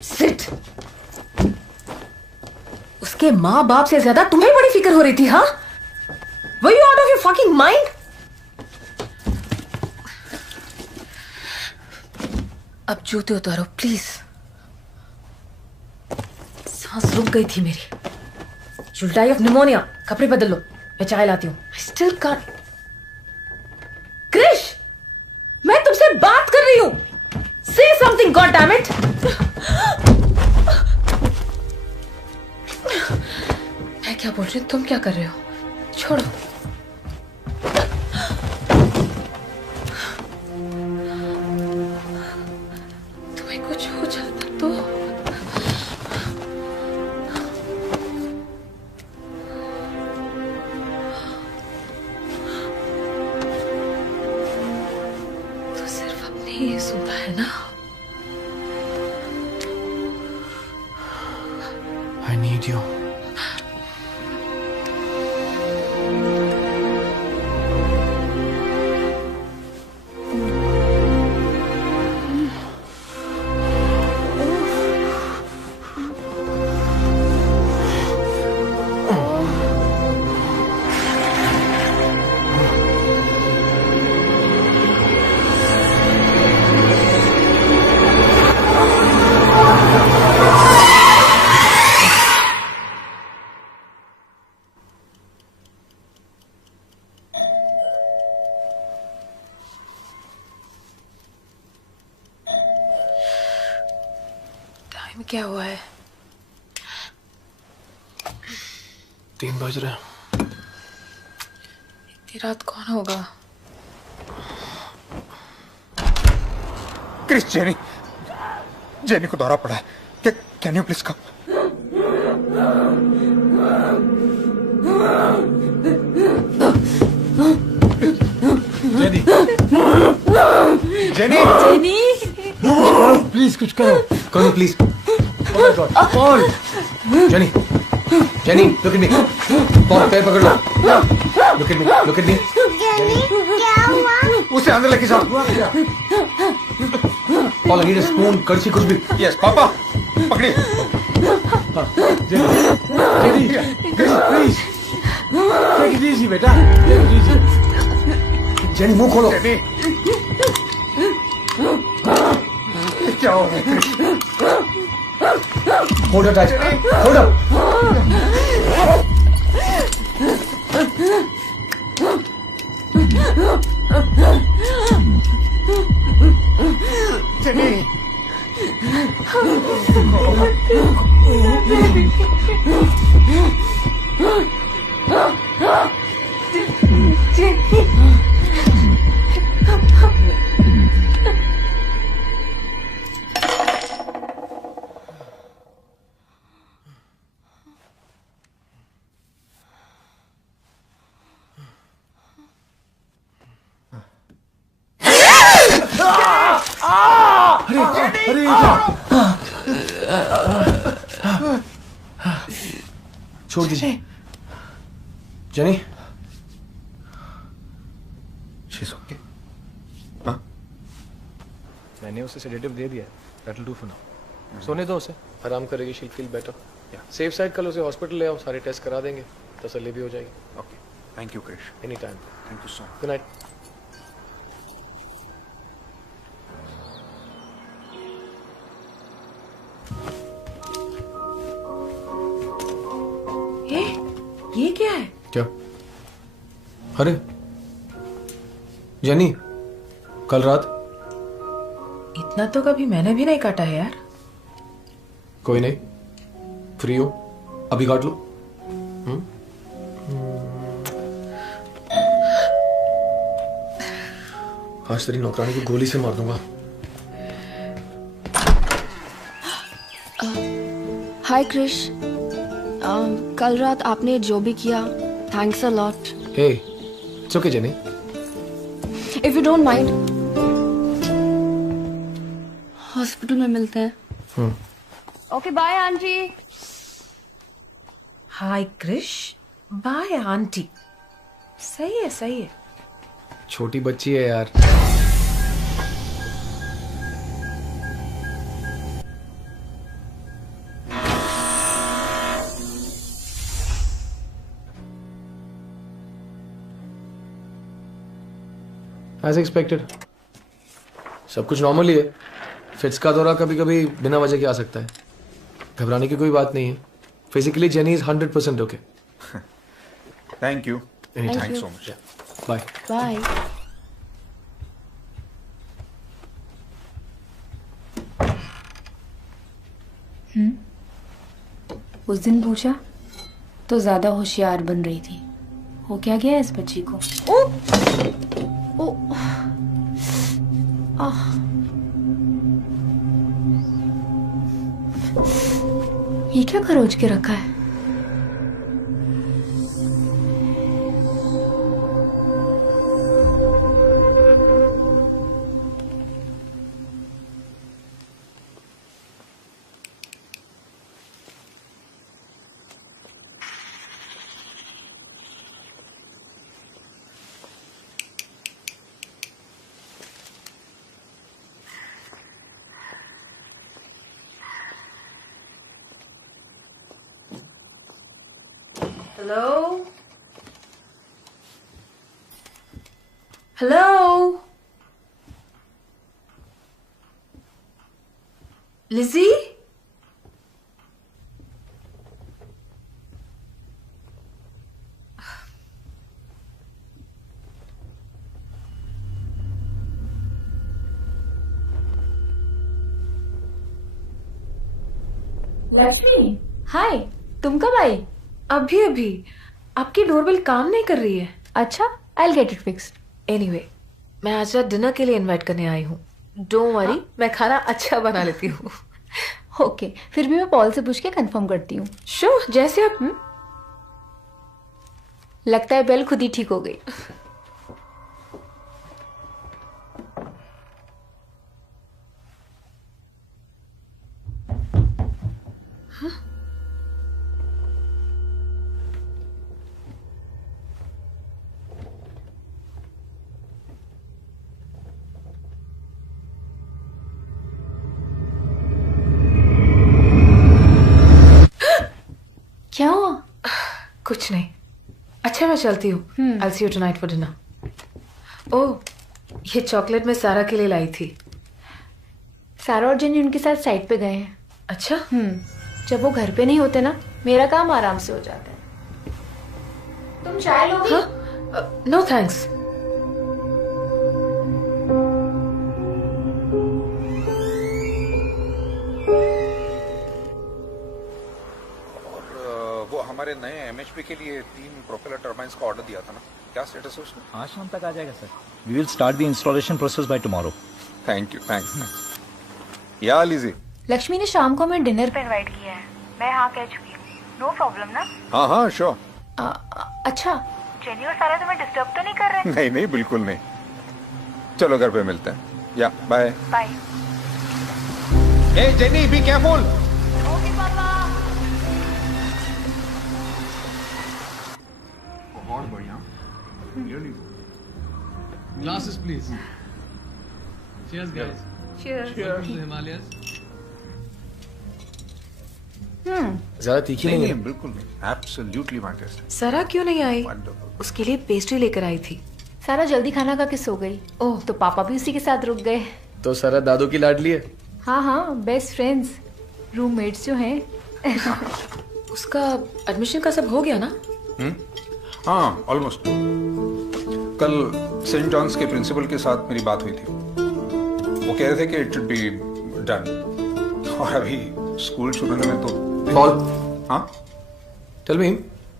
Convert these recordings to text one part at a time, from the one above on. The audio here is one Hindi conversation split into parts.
सिट। उसके माँ बाप से ज्यादा तुम्हें बड़ी फिक्र हो रही थी, हाँ? Were you out of your fucking mind? अब जूते उतारो प्लीज। सांस रुक गई थी मेरी। You'll die of pneumonia। कपड़े बदल लो, मैं चाय लाती हूँ। I still can't। क्रिश, मैं तुमसे बात कर रही हूँ। Say something, goddammit। मैं क्या बोल रही हूँ, तुम क्या कर रहे हो? छोड़ो। तुम्हें कुछ हो जाता तो? तो सिर्फ अपने ही सुनता है ना? I need you. टाइम क्या हुआ है? 3 बज रहे हैं। इतनी रात कौन होगा? क्रिस, जेनी को दौरा पड़ा है। Can you please come? Jenny, Jenny, jenny, please कुछ करो please. Oh my God, Paul! Jenny, look at me. Paul, पैर पकड़ लो। Look at me. जेनी, क्या हुआ? उसे अंदर लेके जाओ। Paul, I need a spoon, कड़छी कुछ भी। यस पापा, पकड़िए। Jenny, please, take it easy बेटा, take it easy. जेनी, मुंह खोलो। जेनी, क्या हो रहा है? Hold her tight. Hold her. Jenny, अरे छोड़ दीजिए। Jenny, शीज okay. मैंने उसे सेडेटिव दे दिया है। That'll do for now. सोने दो उसे, आराम करेगी, she'll feel better. Safe side कल उसे हॉस्पिटल ले आओ, सारे टेस्ट करा देंगे, तसल्ली भी हो जाएगी। Okay, thank you Krish. Any time. Thank you so much. Good night. ये क्या है? क्या? अरे जेनी, कल रात। इतना तो कभी मैंने भी नहीं काटा है यार। कोई नहीं, फ्री हो अभी काट लो। आज तेरी नौकरानी को गोली से मार दूंगा। हाय क्रिश, कल रात आपने जो भी किया, thanks a lot. Hey, it's okay Jenny. If you don't mind, hospital में मिलते हैं। Okay, bye aunty. Hi Krish, bye aunty. सही है, सही है। छोटी बच्ची है यार। As expected. सब कुछ नॉर्मल ही है। फिट्स का दौरा कभी कभी बिना वजह के आ सकता है। घबराने की कोई बात नहीं है। Physically Jenny is 100% okay. Thank you, Anytime. Thank so much. Bye. Bye. उस दिन पूछा तो ज्यादा होशियार बन रही थी। हो क्या गया इस बच्ची को? ओ ये क्या खरोच के रखा है? Hello? Hello? Lizzie? लक्ष्मी, हाय, तुम कब आई? अभी अभी। आपकी डोरबेल काम नहीं कर रही है। अच्छा, I get it fixed. Anyway, मैं आज रात डिनर के लिए इनवाइट करने आई हूँ। डोंट वरी, मैं खाना अच्छा बना लेती हूँ। ओके, फिर भी मैं पॉल से पूछ के कंफर्म करती हूँ। श्योर, जैसे आप। लगता है बेल खुद ही ठीक हो गई। क्या हुआ? कुछ नहीं। अच्छा, मैं चलती हूँ। I'll see you tonight for dinner. ओह, ये चॉकलेट मैं सारा के लिए लाई थी। सारा और जेनी उनके साथ साइड पे गए हैं। अच्छा। जब वो घर पे नहीं होते ना, मेरा काम आराम से हो जाता है। तुम चाय लोगी? हाँ? No thanks. वो हमारे नए एमएचपी के लिए 3 प्रोपेलर टर्बाइंस का ऑर्डर दिया था ना, क्या स्टेटस है उसका? आज शाम तक आ जाएगा sir. We will start the installation process by tomorrow. Thank you, thanks. या लीजी, लक्ष्मी ने शाम को मैं डिनर पे इनवाइट किया है। मैं हाँ कह चुकी हूँ। नो प्रॉब्लम ना? हाँ हाँ श्योर। अच्छा, जेनी और सारा तुम्हें डिस्टर्ब तो नहीं कर रहे? नहीं नहीं, बिल्कुल नहीं। चलो घर पे मिलते हैं। Yeah bye bye. ए जेनी, बी केयरफुल। ओके पापा। बहुत बढ़िया। Glasses, please. Cheers, guys. Cheers. Welcome to the Himalayas. ज्यादा तीखी नहीं नहीं नहीं, है। बिल्कुल नहीं। Absolutely fantastic. सारा क्यों नहीं आई? वंडरफुल। उसके लिए पेस्ट्री लेकर आई थी। सारा जल्दी खाना खा के सो गई। ओह, तो पापा भी उसी के साथ रुक गए। तो सारा दादू की लाडली है। हाँ हाँ, बेस्ट फ्रेंड्स, रूममेट्स जो हैं। उसका एडमिशन का सब हो गया ना? हाँ, ऑलमोस्ट। कल सेंट जॉन्स के प्रिंसिपल के साथ मेरी बात हुई थी। वो कह रहे थे कि इट शुड बी डन। और अभी स्कूल शुरू होने में तो पॉल, हाँ टेल मी,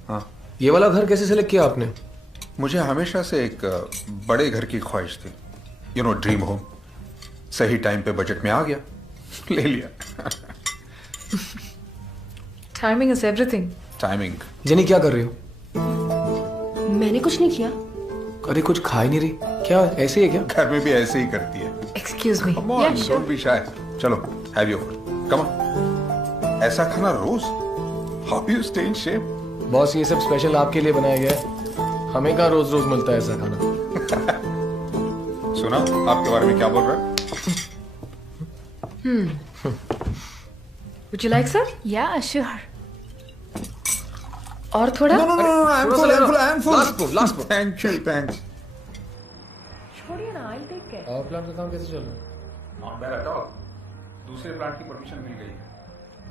हाँ, ये वाला घर कैसे सेलेक्ट किया आपने? मुझे हमेशा से एक बड़े घर की ख्वाहिश थी। You know, dream home. सही टाइम पे बजट में आ गया, ले लिया। Timing is everything. Timing. Jenny क्या कर रही हो? मैंने कुछ नहीं किया। अरे कुछ खा ही नहीं रही क्या? ऐसे ही है क्या? घर में भी ऐसे ही करती है। Excuse me. Come on, don't be shy. चलो, have your food. Come on. ऐसा खाना रोज? How do you stay in shape? Boss, ये सब स्पेशल आपके लिए बनाया गया है। हमें कहाँ रोज रोज मिलता है ऐसा खाना। सुना आपके बारे में क्या बोल रहा है? Would you like some? या श्योर। और थोड़ा? No, I'm full. Last spoon. Thank you, thanks. छोड़िए ना। पावर प्लांट का काम कैसे चल रहा है? Not bad at all. दूसरे प्लांट की परमिशन मिल गई है,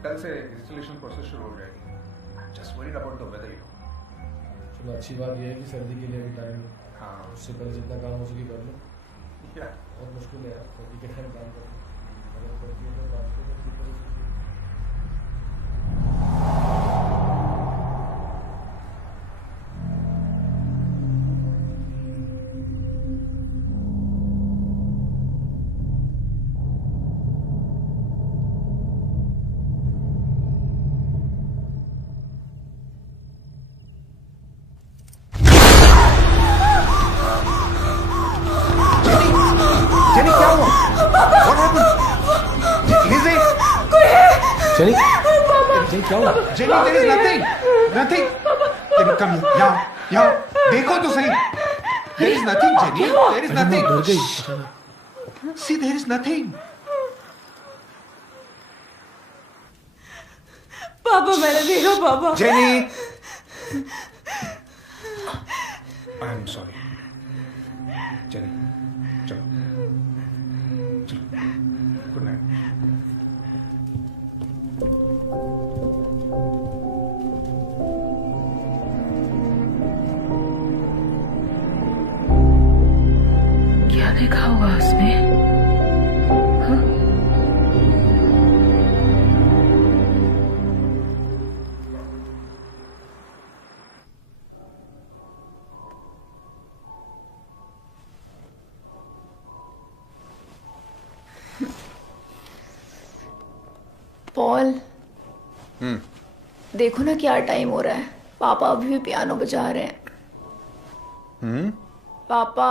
कल से इंस्टॉलेशन प्रोसेस शुरू हो जाएगी। Just worried about the whether you know. चलो अच्छी बात यह है कि सर्दी के लिए भी टाइम है। हाँ उससे पहले जितना काम हो सके कर लो। क्या बहुत मुश्किल है यार सर्दी के टाइम काम करना। अगर सर्दी है तो बात को ठीक तरह से जेनी क्या हुआ? What happened? Lizzie? Jenny jenny क्या हुआ? Jenny, there is nothing. Nothing. Jenny, come here. यहाँ देखो तो सही. There is nothing, Jenny. There is nothing. डर गई। See, there is nothing. पापा मैंने देखा पापा। Jenny. I am sorry. Jenny, चलो. चलो. Good night. क्या देखा होगा उसने? हाँ? पॉल, देखो ना क्या टाइम हो रहा है। पापा अभी भी पियानो बजा रहे हैं। पापा,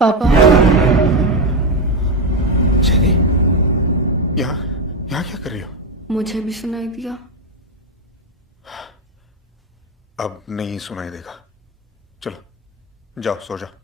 पापा, जेनी, यहाँ यहाँ क्या कर रही हो? मुझे भी सुनाई दिया। अब नहीं सुनाई देगा। चलो जाओ सो जाओ।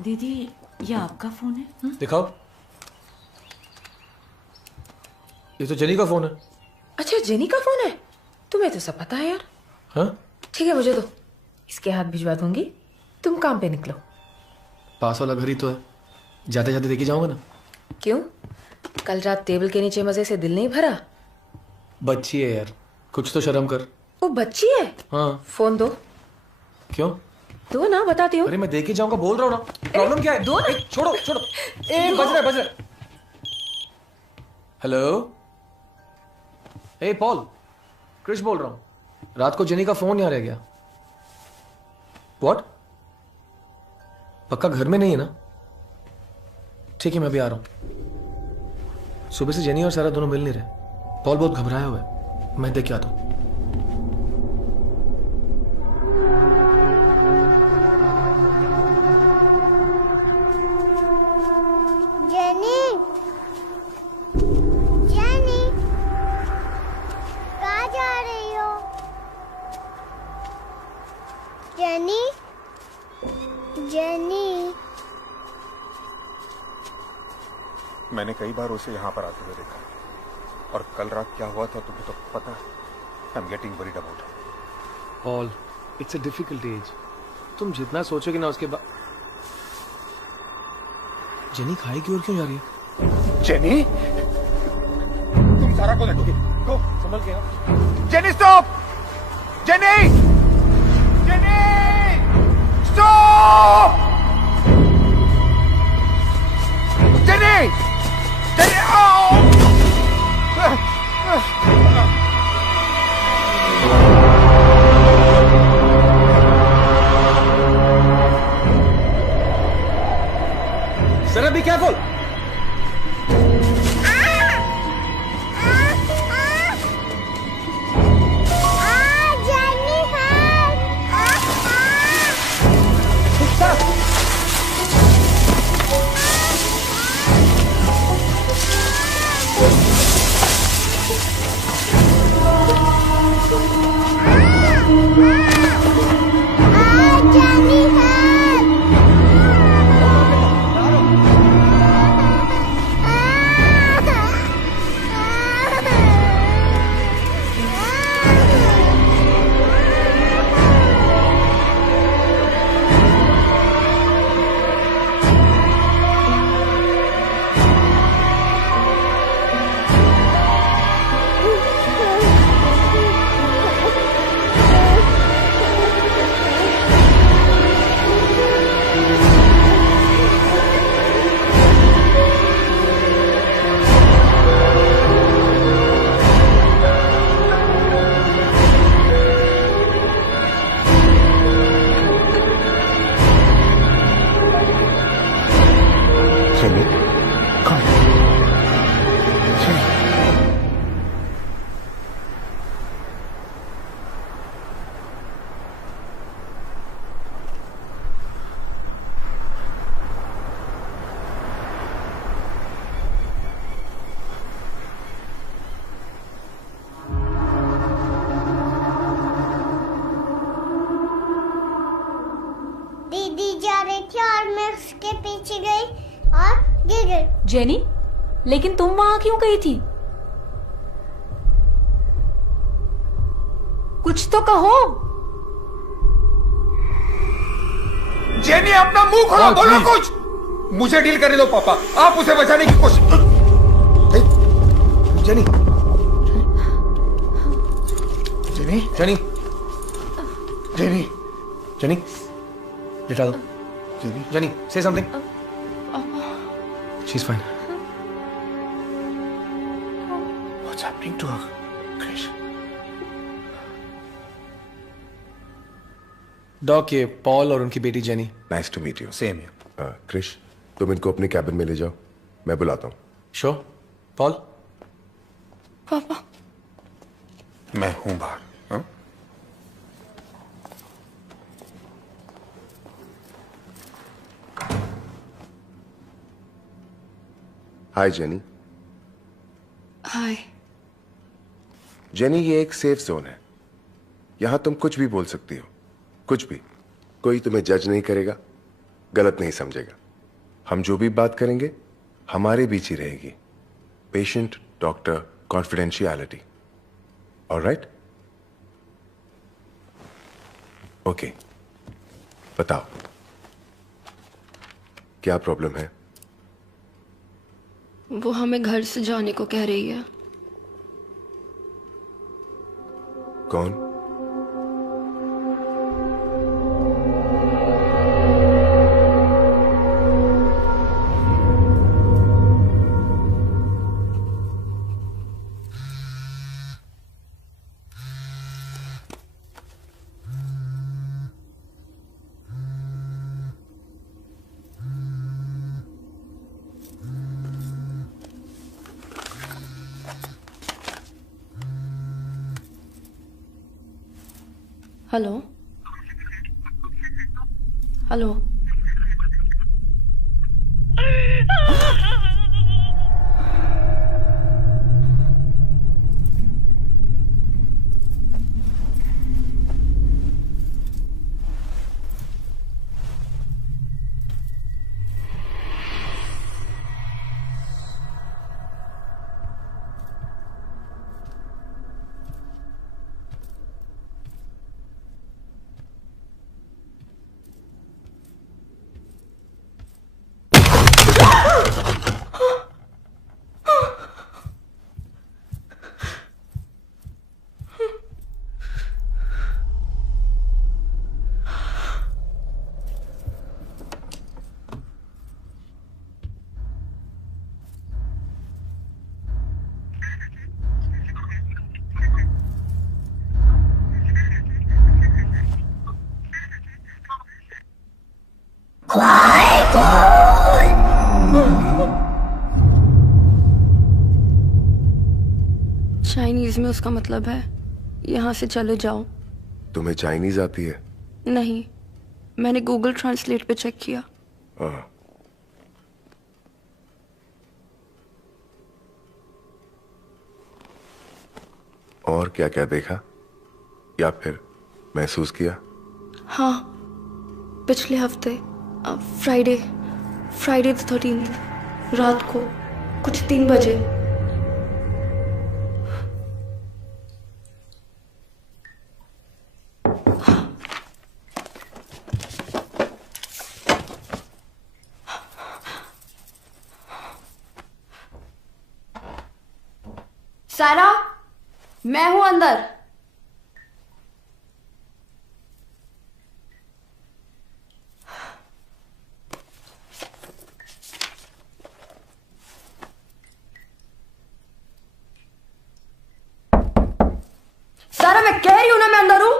दीदी, ये आपका फोन है? दिखाओ। ये तो जेनी का फोन है। अच्छा, जेनी का फोन है? तुम्हें तो सब पता है यार। हाँ? ठीक है, मुझे दो, इसके हाथ भिजवा दूंगी। तुम काम पे निकलो। पास वाला घर ही तो है, जाते जाते देखे जाऊंगा ना। क्यों? कल रात टेबल के नीचे मजे से दिल नहीं भरा? बच्ची है यार, कुछ तो शर्म कर। वो बच्ची है? हाँ। फोन दो। क्यों? दो ना, बताती हूँ। अरे मैं देखे जाऊंगा बोल रहा हूँ ना। प्रॉब्लम क्या है? दो ना। छोड़ो छोड़ो। बज रहा है। हेलो, ए पॉल, क्रिश बोल रहा हूँ। रात को जेनी का फोन यहाँ रह गया। व्हाट? पक्का घर में नहीं है ना? ठीक है, मैं भी आ रहा हूँ। सुबह से जेनी और सारा दोनों मिल नहीं रहे। पॉल बहुत घबराया हुआ है, मैं देख के आता हूँ। जेनी, जेनी, कहाँ जा रही हो? Jenny, jenny. मैंने कई बार उसे यहाँ पर आते हुए देखा, और कल रात क्या हुआ था तुम्हें तो पता है। I am getting worried about it. Paul, it's a difficult age. तुम जितना सोचोगे ना उसके बाद। जेनी खाई की ओर क्यों जा रही है? जेनी, तुम सारा को देखोगे। गो, संभल के। Jenny stop! Jenny! Jenny! Stop! Jenny! Jenny! आओ! Sarah, be careful! जेनी दीदी जा रही थी और मैं उसके पीछे गई और गिर गई। जेनी, लेकिन तुम वहां क्यों गई थी? कुछ तो कहो। जेनी, अपना मुंह खोलो, बोलो कुछ। मुझे डील करने दो पापा, आप उसे बचाने की कोशिश। Jenny, Jenny, Jenny, Jenny, Jenny, लिटा दो। Jenny, Jenny, say something. She's fine. what's happening to her? Krish. Doc, ये पॉल और उनकी बेटी Jenny. Nice to meet you. Same है। क्रिश, तुम इनको अपने कैबिन में ले जाओ, मैं बुलाता हूँ। Show, Paul. पापा, मैं हूं बाहर। हाँ? हाय जेनी। हाय। जेनी, ये एक सेफ जोन है। यहां तुम कुछ भी बोल सकती हो, कुछ भी। कोई तुम्हें जज नहीं करेगा, गलत नहीं समझेगा। हम जो भी बात करेंगे हमारे बीच ही रहेगी। Patient, doctor, confidentiality. Alright? Okay, बताओ। क्या प्रॉब्लम है? वो हमें घर से जाने को कह रही है। कौन? Hello hello. चाइनीज में उसका मतलब है यहाँ से चले जाओ। तुम्हें चाइनीज आती है? नहीं, मैंने गूगल ट्रांसलेट पे चेक किया। हाँ। और क्या क्या देखा या फिर महसूस किया? हाँ, पिछले हफ्ते फ्राइडे 13 रात को कुछ 3 बजे सारा, मैं हूं अंदर। सारा, मैं कह रही हूं ना मैं अंदर हूं।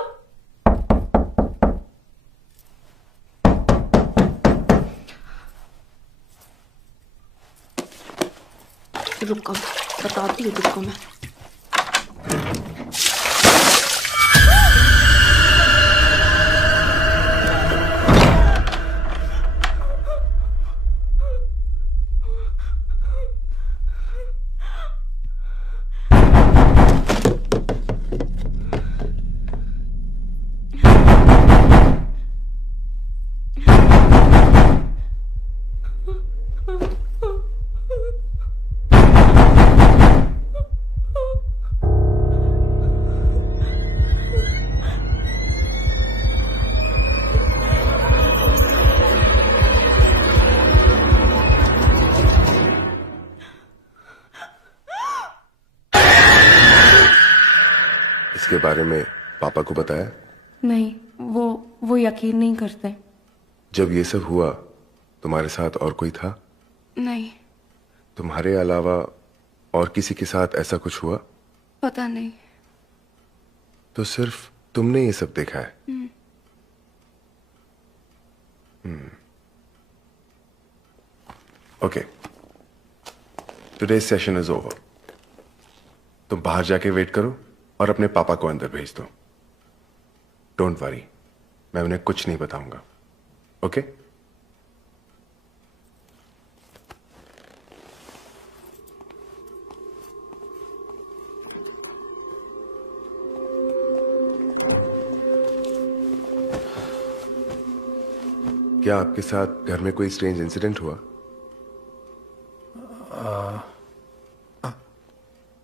रुको, बताती हूँ तुझको मैं। इसके बारे में पापा को बताया? नहीं, वो यकीन नहीं करते। जब ये सब हुआ तुम्हारे साथ और कोई था? नहीं। तुम्हारे अलावा और किसी के साथ ऐसा कुछ हुआ? पता नहीं। तो सिर्फ तुमने ये सब देखा है? Okay, today's session is over. तुम बाहर जाके वेट करो और अपने पापा को अंदर भेज दो। डोंट वरी, मैं उन्हें कुछ नहीं बताऊंगा। ओके? क्या आपके साथ घर में कोई स्ट्रेंज इंसिडेंट हुआ?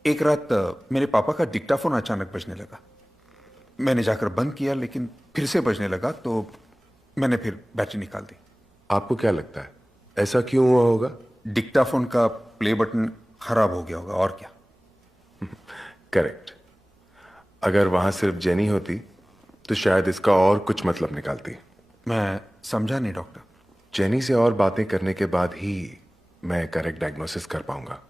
एक रात मेरे पापा का डिक्टाफोन अचानक बजने लगा। मैंने जाकर बंद किया, लेकिन फिर से बजने लगा, तो मैंने फिर बैटरी निकाल दी। आपको क्या लगता है ऐसा क्यों हुआ होगा? डिक्टाफोन का प्ले बटन खराब हो गया होगा, और क्या। करेक्ट। अगर वहां सिर्फ जेनी होती तो शायद इसका और कुछ मतलब निकालती। मैं समझा नहीं डॉक्टर। जेनी से और बातें करने के बाद ही मैं करेक्ट डायग्नोसिस कर पाऊंगा।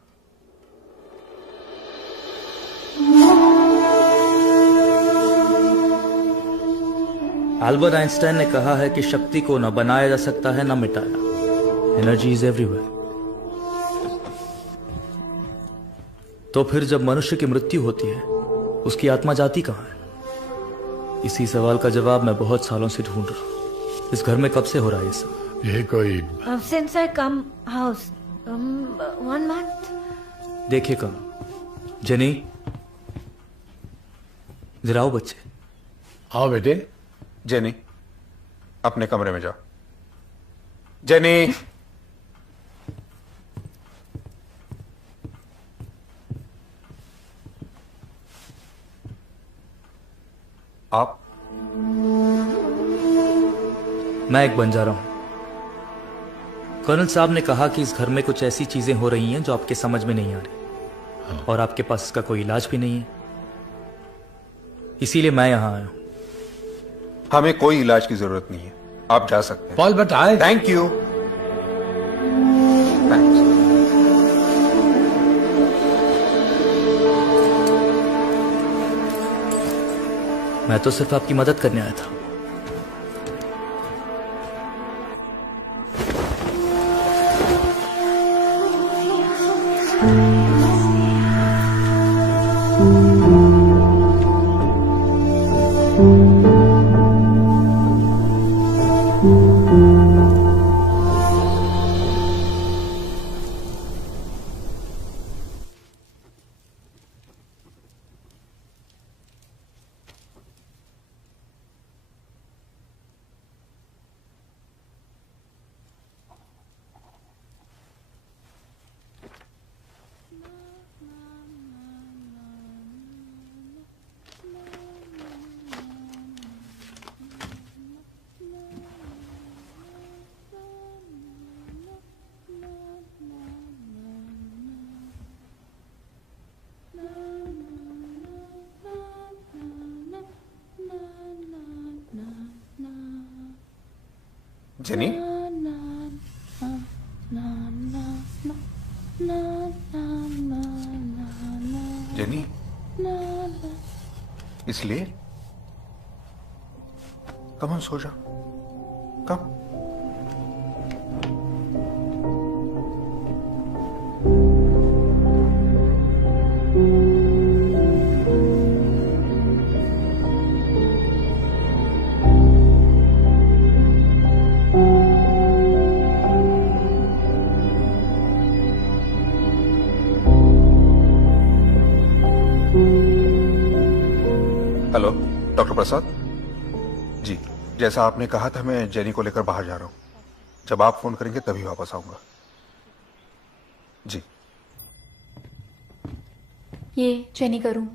अल्बर्ट आइंस्टाइन ने कहा है कि शक्ति को न बनाया जा सकता है न मिटाया। Energy is everywhere. तो फिर जब मनुष्य की मृत्यु होती है, उसकी आत्मा जाती कहां है? इसी सवाल का जवाब मैं बहुत सालों से ढूंढ रहा हूं। इस घर में कब से हो रहा है ये सब? ये कोई Since I come house, 1 month. देखिए कम, जेनी, जरा आओ बच्चे। आओ बेटे। जेनी, अपने कमरे में जाओ। जेनी। आप? मैं एक बंजारा हूं। कर्नल साहब ने कहा कि इस घर में कुछ ऐसी चीजें हो रही हैं जो आपके समझ में नहीं आ रही, और आपके पास इसका कोई इलाज भी नहीं है। इसीलिए मैं यहां आया हूं। हमें कोई इलाज की जरूरत नहीं है, आप जा सकते हैं। पॉल बताए। Thank you. थैंक्स। मैं तो सिर्फ आपकी मदद करने आया था। जेनी, जेनी, इसलिए कम हम सो जाओ। कम। हेलो डॉक्टर प्रसाद जी, जैसा आपने कहा था मैं जेनी को लेकर बाहर जा रहा हूं। जब आप फोन करेंगे तभी वापस आऊंगा। जी। ये जेनी करूं।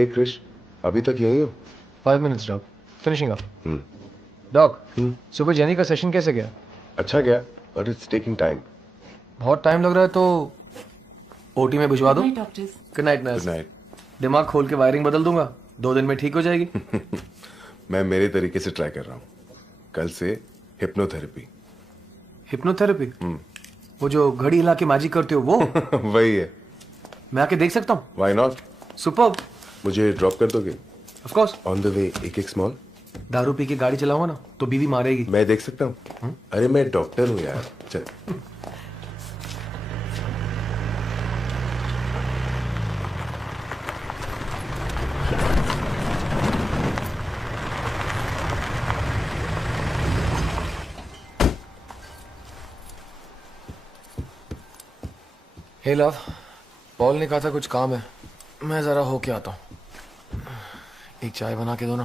हे क्रिश, अभी तक यही हो? 5 minutes dog, finishing up. Dog, सुबह जेनी का सेशन कैसे गया? अच्छा गया, बट इट्स टेकिंग टाइम। बहुत टाइम लग रहा है तो ओटी में भिजवा दो। Doctors. Good night nurse. Good night. दिमाग खोल के वायरिंग बदल दूंगा, 2 दिन में ठीक हो जाएगी। मैं मेरे तरीके से ट्राई कर रहा हूँ। कल से हिप्नोथेरेपी। हिप्नोथेरेपी? वो जो घड़ी हिला के मैजिक करते हो वो? वही है। मैं आके देख सकता हूँ? Why not? सुपर्ब। मुझे ड्रॉप कर दोगे? Of course. On the way एक स्मॉल। दारू पी के गाड़ी चलाऊंगा ना तो बीवी मारेगी। मैं देख सकता हूँ? अरे मैं डॉक्टर हूँ यार, चल। हे लव, पॉल ने कहा था कुछ काम है, मैं जरा होके आता हूँ। एक चाय बना के दो ना।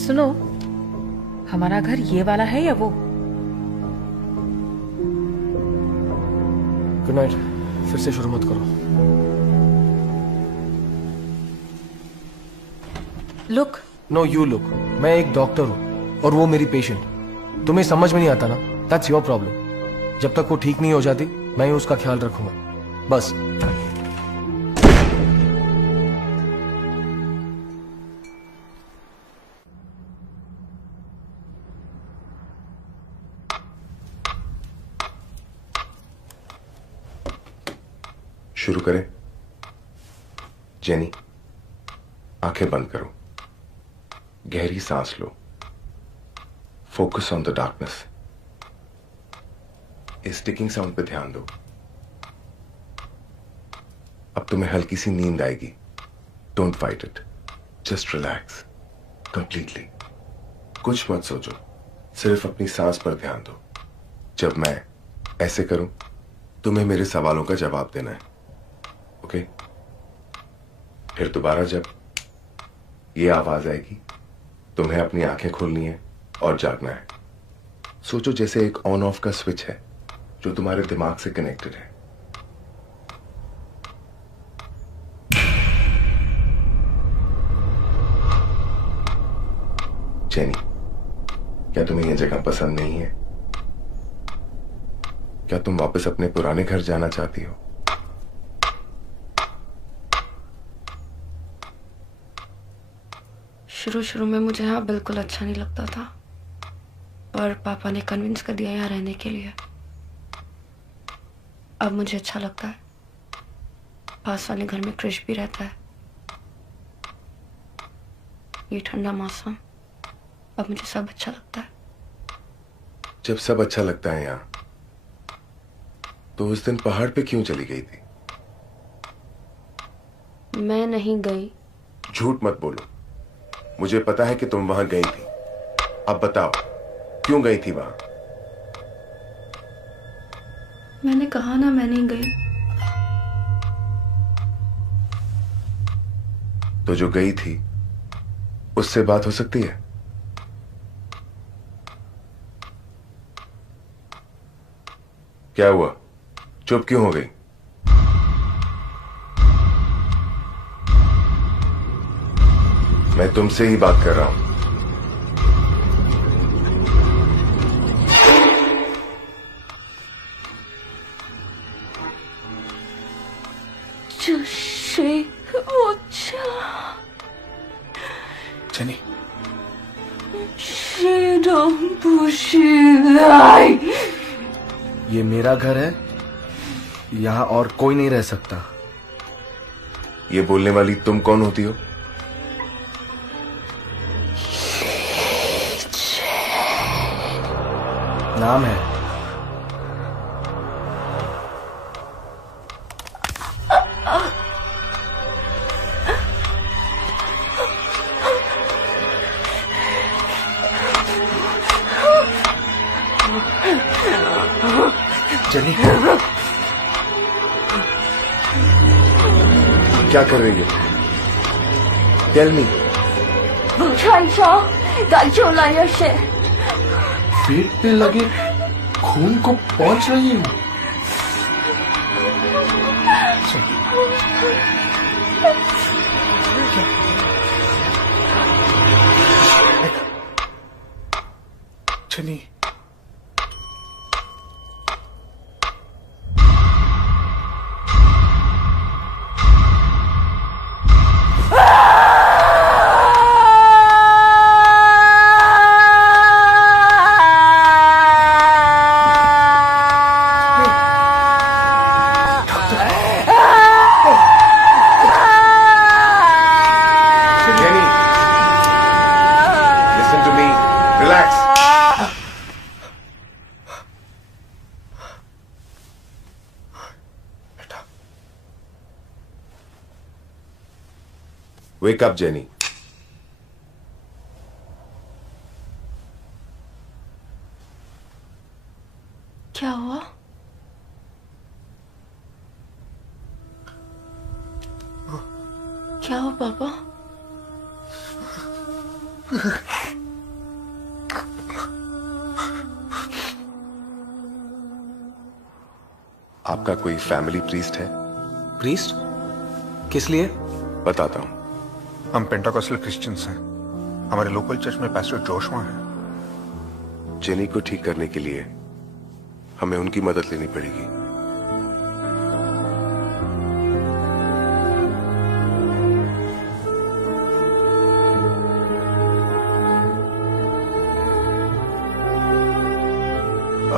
सुनो, हमारा घर ये वाला है या वो? Good night. फिर से शुरू मत करो। लुक। No you look. मैं एक डॉक्टर हूं और वो मेरी पेशेंट। तुम्हें समझ में नहीं आता ना, दैट्स योर प्रॉब्लम। जब तक वो ठीक नहीं हो जाती मैं ही उसका ख्याल रखूंगा, बस। शुरू करें? जेनी, आंखें बंद करो, गहरी सांस लो, फोकस ऑन द डार्कनेस। इस टिकिंग साउंड पे ध्यान दो। अब तुम्हें हल्की सी नींद आएगी। Don't fight it, just relax completely. कुछ मत सोचो, सिर्फ अपनी सांस पर ध्यान दो। जब मैं ऐसे करूं तुम्हें मेरे सवालों का जवाब देना है, ओके? फिर दोबारा जब ये आवाज आएगी तुम्हें अपनी आंखें खोलनी है और जागना है। सोचो जैसे एक ऑन ऑफ का स्विच है जो तुम्हारे दिमाग से कनेक्टेड है। जेनी, क्या तुम्हें यह जगह पसंद नहीं है? क्या तुम वापस अपने पुराने घर जाना चाहती हो? शुरू में मुझे यहाँ बिल्कुल अच्छा नहीं लगता था, पर पापा ने कन्विंस कर दिया यहाँ रहने के लिए। अब मुझे अच्छा लगता है। पास वाले घर में क्रिश भी रहता है। ये ठंडा मौसम, अब मुझे सब अच्छा लगता है। जब सब अच्छा लगता है यहाँ, तो उस दिन पहाड़ पे क्यों चली गई थी? मैं नहीं गई। झूठ मत बोलो, मुझे पता है कि तुम वहां गई थी। अब बताओ क्यों गई थी वहां? मैंने कहा ना मैं नहीं गई। तो जो गई थी उससे बात हो सकती है? क्या हुआ, चुप क्यों हो गई? मैं तुमसे ही बात कर रहा हूं। जेनी, ये मेरा घर है, यहां और कोई नहीं रह सकता। ये बोलने वाली तुम कौन होती हो? नाम है। जेनी, क्या कर रही है? Tell me. पीठ पे लगे खून को पहुंच रही है। चनी, Jenny, listen to me. Relax. Wake up, Jenny. क्या हुआ? क्या हुआ पापा? आपका कोई फैमिली प्रीस्ट है? प्रीस्ट? किस लिए? बताता हूं। हम पेंटाकोस्टल क्रिश्चियंस हैं। हमारे लोकल चर्च में पास्टर जोशुआ है। जेनी को ठीक करने के लिए हमें उनकी मदद लेनी पड़ेगी।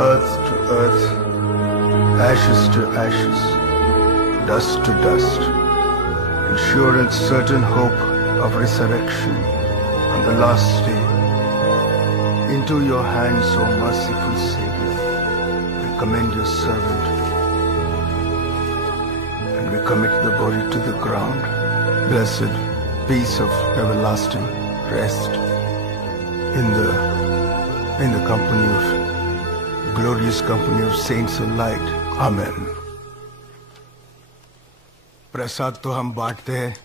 Earth to earth, ashes to ashes, dust to dust, in sure and certain hope of resurrection on the last day. Into your hands, O merciful Savior, we commend your servant, and we commit the body to the ground. Blessed peace of everlasting rest in the company of glorious company of saints of light. Amen. प्रसाद तो हम बांटते हैं,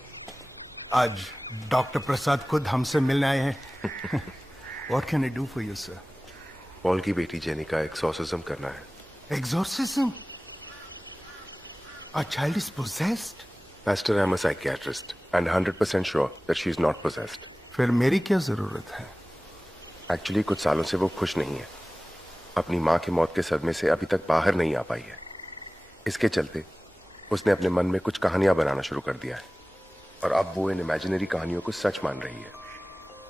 आज डॉक्टर प्रसाद खुद हमसे मिलने आए हैं। What can I do for you, sir? Paul की बेटी जेनी का एक्सॉर्सिज्म करना है। Exorcism? Our child is possessed? Pastor, I'm a psychiatrist and 100% sure that she's not possessed. फिर मेरी क्या जरूरत है? एक्चुअली कुछ सालों से वो खुश नहीं है। अपनी माँ की मौत के सदमे से अभी तक बाहर नहीं आ पाई है। इसके चलते उसने अपने मन में कुछ कहानियां बनाना शुरू कर दिया है और अब वो इन इमेजिनरी कहानियों को सच मान रही है।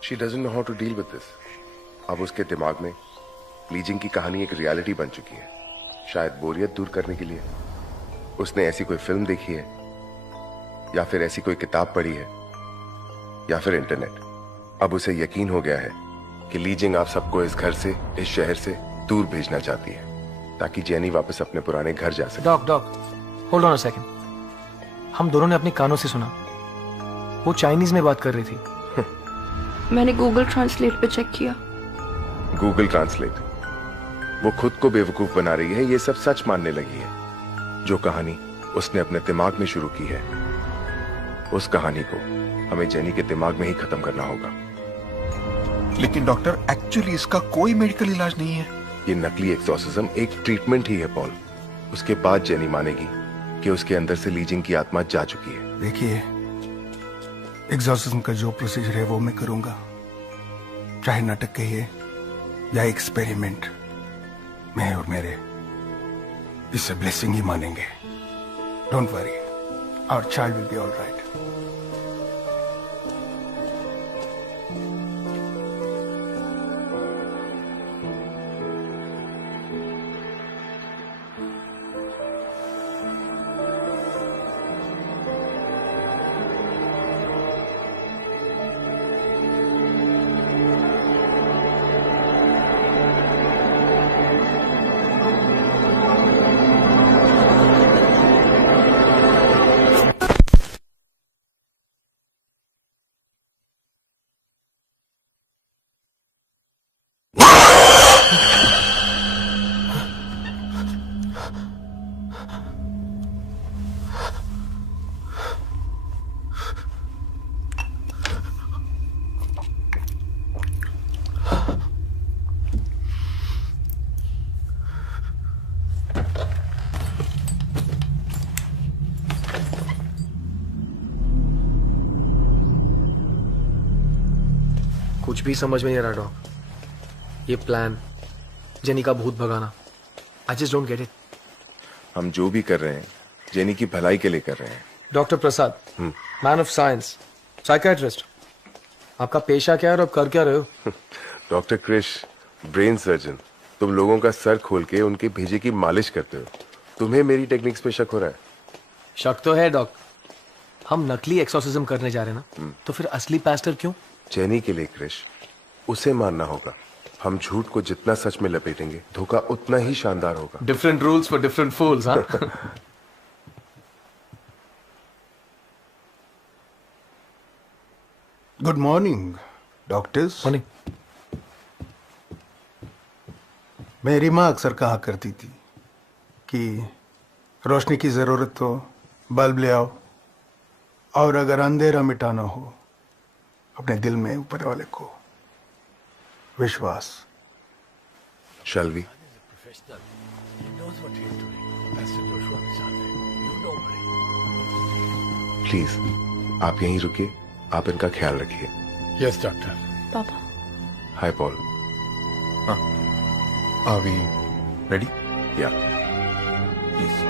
She doesn't know how to deal with this. अब उसके दिमाग में लीजिंग की कहानी एक रियलिटी बन चुकी है। शायद बोरियत दूर करने के लिए उसने ऐसी कोई फिल्म देखी है या फिर ऐसी कोई किताब पढ़ी है या फिर इंटरनेट। अब उसे यकीन हो गया है कि लीजिंग आप सबको इस घर से, इस शहर से दूर भेजना चाहती है ताकि जेनी वापस अपने पुराने घर जा सके। Doc hold on a second. हम दोनों ने अपने कानों से सुना, वो चाइनीज में बात कर रही थी। मैंने गूगल ट्रांसलेट पे चेक किया। Google translate? वो खुद को बेवकूफ बना रही है, ये सब सच मानने लगी है। जो कहानी उसने अपने दिमाग में शुरू की है, उस कहानी को हमें जेनी के दिमाग में ही खत्म करना होगा। लेकिन डॉक्टर, एक्चुअली इसका कोई मेडिकल इलाज नहीं है। ये नकली एक्सॉर्सिज्म एक ट्रीटमेंट ही है पॉल। उसके बाद जेनी मानेगी कि उसके अंदर से लीजिंग की आत्मा जा चुकी है। देखिए, एक्सॉर्सिज्म का जो प्रोसीजर है वो मैं करूंगा, चाहे नाटक कहिए या एक्सपेरिमेंट। मैं और मेरे इसे ब्लेसिंग ही मानेंगे। Don't worry, our child will be alright. कुछ भी समझ में नहीं आ रहा डॉक। ये प्लान, जेनी का भूत भगाना, I just don't get it. हम जो भी कर रहे हैं जेनी की भलाई के लिए कर रहे हैं। Doctor Prasad, man of science, psychiatrist, आपका पेशा क्या है और आप कर क्या रहे हो? Doctor Krish, brain surgeon. तुम लोगों का सर खोल के उनके भेजे की मालिश करते हो। तुम्हें मेरी टेक्निक्स पे शक हो रहा है? शक तो है डॉक। हम नकली एक्सोर्सिज्म करने जा रहे हैं ना, तो फिर असली पास्टर क्यों? जेनी के लिए क्रिश, उसे मानना होगा। हम झूठ को जितना सच में लपेटेंगे धोखा उतना ही शानदार होगा। डिफरेंट रूल्स फॉर डिफरेंट फूल्स, हाँ? Good morning doctors. मॉर्निंग। मेरी माँ अक्सर कहा करती थी कि रोशनी की जरूरत तो बल्ब ले आओ, और अगर अंधेरा मिटाना हो अपने दिल में ऊपर वाले को विश्वास। Shall we? प्लीज आप यहीं रुकिए, आप इनका ख्याल रखिए। Yes doctor. पापा। Hi Paul. Are we ready? Yeah please.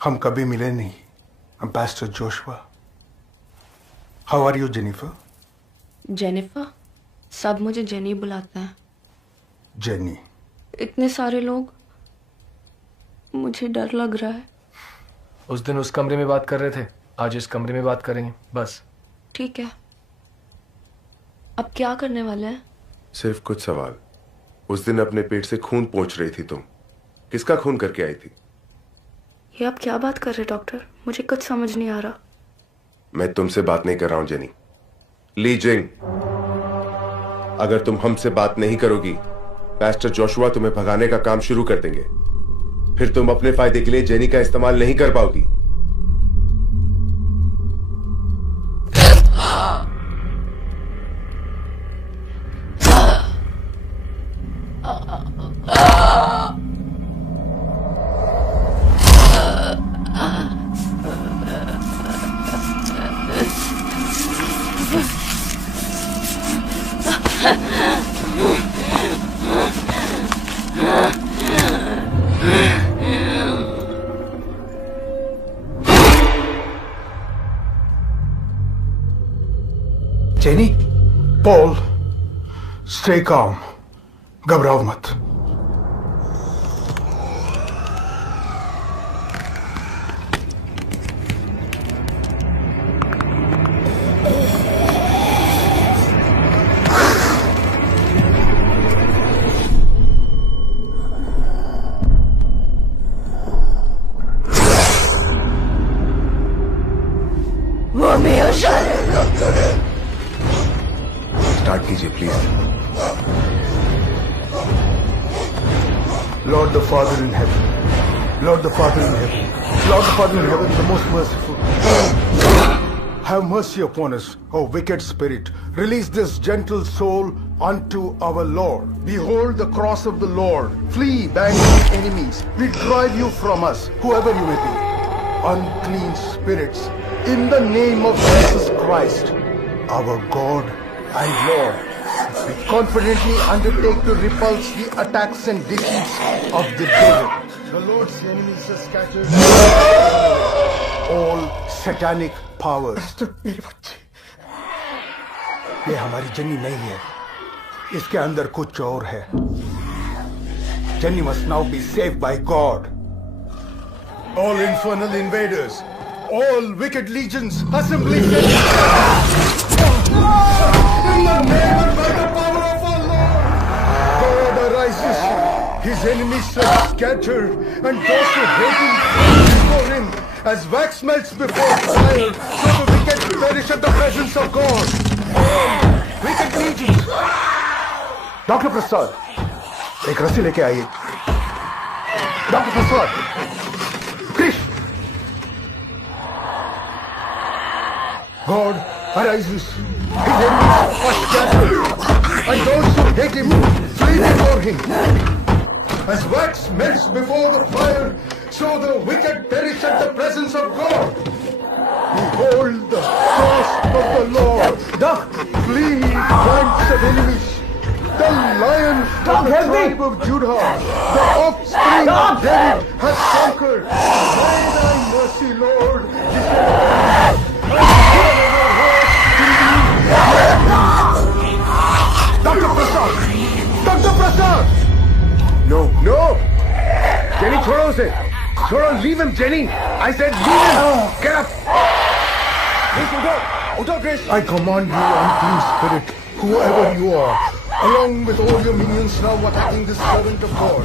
हम कभी मिले नहीं। I'm Pastor Joshua. How are you, Jennifer? Jennifer? सब मुझे जेनी बुलाते हैं। जेनी। इतने सारे लोग, मुझे डर लग रहा है। उस दिन उस कमरे में बात कर रहे थे, आज इस कमरे में बात करेंगे, बस। ठीक है। अब क्या करने वाले हैं? सिर्फ कुछ सवाल। उस दिन अपने पेट से खून पोंछ रही थी तुम, किसका खून करके आई थी? ये आप क्या बात कर रहे डॉक्टर? मुझे कुछ समझ नहीं आ रहा। मैं तुमसे बात नहीं कर रहा हूं जेनी। ली जिंग, अगर तुम हमसे बात नहीं करोगी पास्टर जोशुआ तुम्हें भगाने का काम शुरू कर देंगे। फिर तुम अपने फायदे के लिए जेनी का इस्तेमाल नहीं कर पाओगी। जेनी, पॉल, स्टे काम, घबराओ मत। वो मेरा स्टार्ट कीजिए please. Lord the Father in heaven, Lord the Father in heaven, Lord the Father in heaven, the most merciful. Have mercy upon us, O wicked spirit. Release this gentle soul unto our Lord. Behold the cross of the Lord. Flee, vanquished enemies. We drive you from us, whoever you may be. Unclean spirits, in the name of Jesus Christ, our God and Lord, we confidently undertake to repulse the attacks and defeats of the devil. The Lord's enemies are scattered. All satanic powers. ये हमारी जन्नी नहीं है, इसके अंदर कुछ और है। Jenny must now be saved by God. All infernal invaders, all wicked legions, assembly. In the name and by the power of our Lord, God arises. His enemies are scattered, and those who hate him before him, as wax melts before fire, so the wicked perish at the presence of God. All wicked legions. Dr. Prasad, एक रस्सी लेके आइए। Doctor Prasad, Krrish, God arises. His enemies are scattered, and those who hate him flee before him. As wax melts before the fire, so the wicked perish at the presence of God. Behold the cross of the Lord. Doc, flee ranks of enemies. The Lion of the tribe of Judah, the offspring of David, has conquered. May thy mercy, Lord, Dr. Prasad! Dr. Prasad! No, no! Jenny, छोड़ो उसे! छोड़ो, leave him, Jenny! I said leave him! Get up! Chris, उठो, Chris! I command you, unclean spirit, whoever you are, along with all your minions now attacking this servant of God.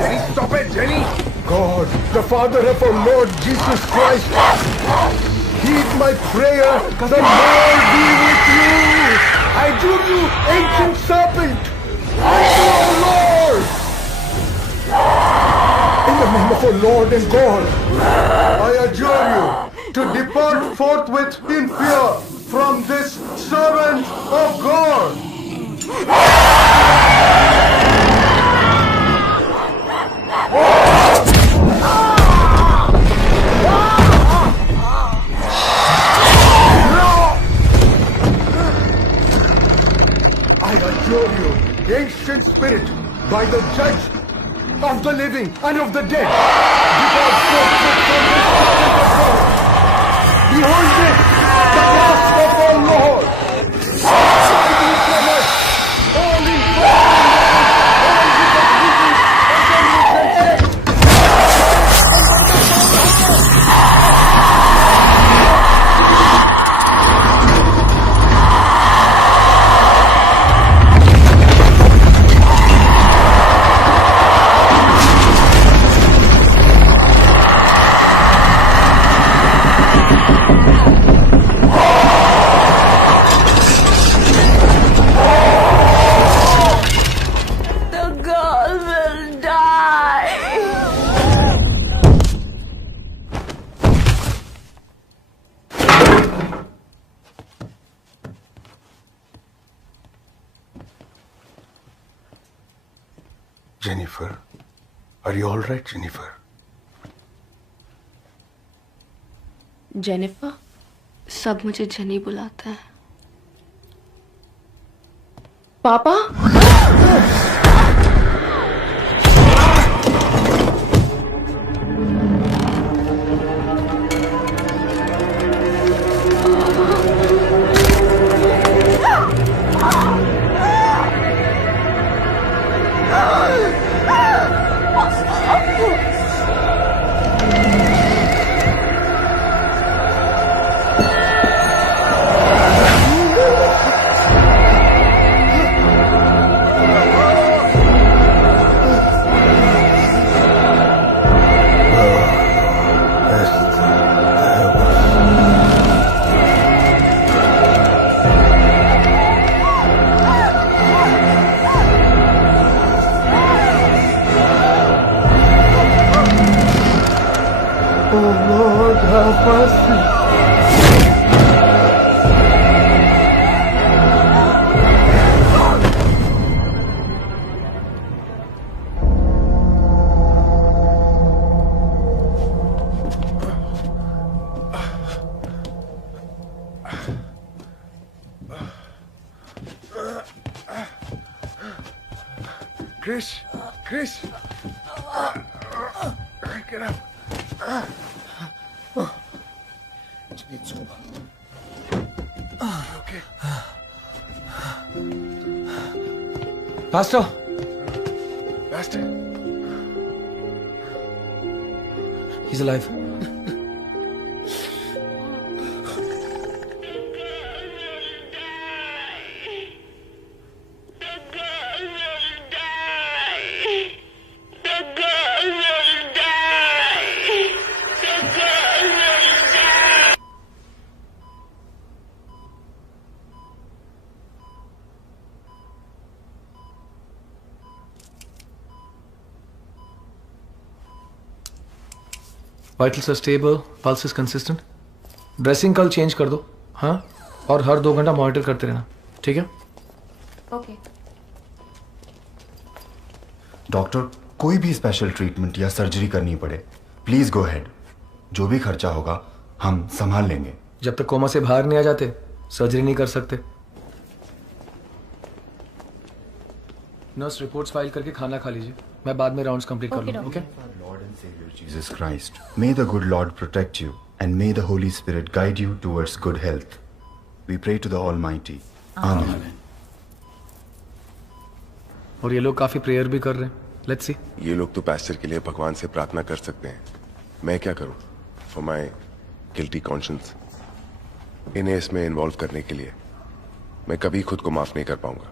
Jenny, stop it, Jenny! God, the Father of our Lord Jesus Christ, heed my prayer, the Lord be with you! I adjure you, ancient serpent, unto our Lord! In the name of our Lord and God, I adjure you to depart forthwith in fear from this servant of God! I adjure you, ancient spirit, by the judge of the living and of the dead, depart forthwith from this servant of God. Behold this, the cross of our Lord. Fighting from us, all in Jennifer, are you all right, Jennifer? Jennifer, सब मुझे जेनी बुलाते हैं। पापा? Chris, Chris, get up. It's over. Okay. Pastor. Pastor. He's alive. Vitals are stable, pulse is consistent. Dressing कल चेंज कर दो, हाँ, और हर 2 घंटा मॉनिटर करते रहना, ठीक है? ओके। डॉक्टर, कोई भी स्पेशल ट्रीटमेंट या सर्जरी करनी पड़े, प्लीज गो हेड। जो भी खर्चा होगा हम संभाल लेंगे। जब तक कोमा से बाहर नहीं आ जाते सर्जरी नहीं कर सकते। नर्स रिपोर्ट्स फाइल करके खाना खा लीजिए, मैं बाद में राउंड्स कंप्लीट कर लूंगा, okay? Lord and Savior Jesus Christ, may the good Lord protect you and may the Holy Spirit guide you towards good health. We pray to the Almighty. Amen. और ये लोग काफी प्रेयर भी कर रहे हैं, लेट्स सी। ये लोग तो पास्टर के लिए भगवान से प्रार्थना कर सकते हैं, मैं क्या करूं? For my guilty conscience. इन्हें इसमें इन्वॉल्व करने के लिए मैं कभी खुद को माफ नहीं कर पाऊंगा।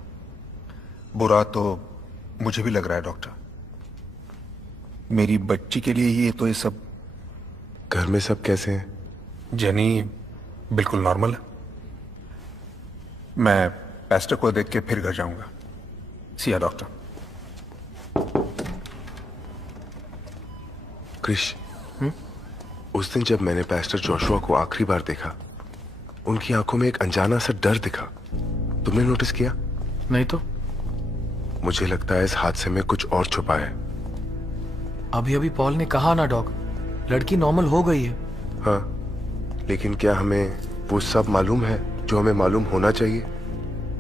बुरा तो मुझे भी लग रहा है डॉक्टर। मेरी बच्ची के लिए ये तो ये सब। घर में सब कैसे हैं? जेनी बिल्कुल नॉर्मल है। मैं पास्टर को देख के फिर घर जाऊंगा। सिया डॉक्टर। क्रिश, उस दिन जब मैंने पास्टर जोशुआ को आखिरी बार देखा, उनकी आंखों में एक अनजाना सा डर दिखा। तुमने नोटिस किया? नहीं तो। मुझे लगता है इस हादसे में कुछ और छुपा है। अभी अभी पॉल ने कहा ना डॉग, लड़की नॉर्मल हो गई है। हाँ, लेकिन क्या हमें वो सब मालूम है जो हमें मालूम होना चाहिए?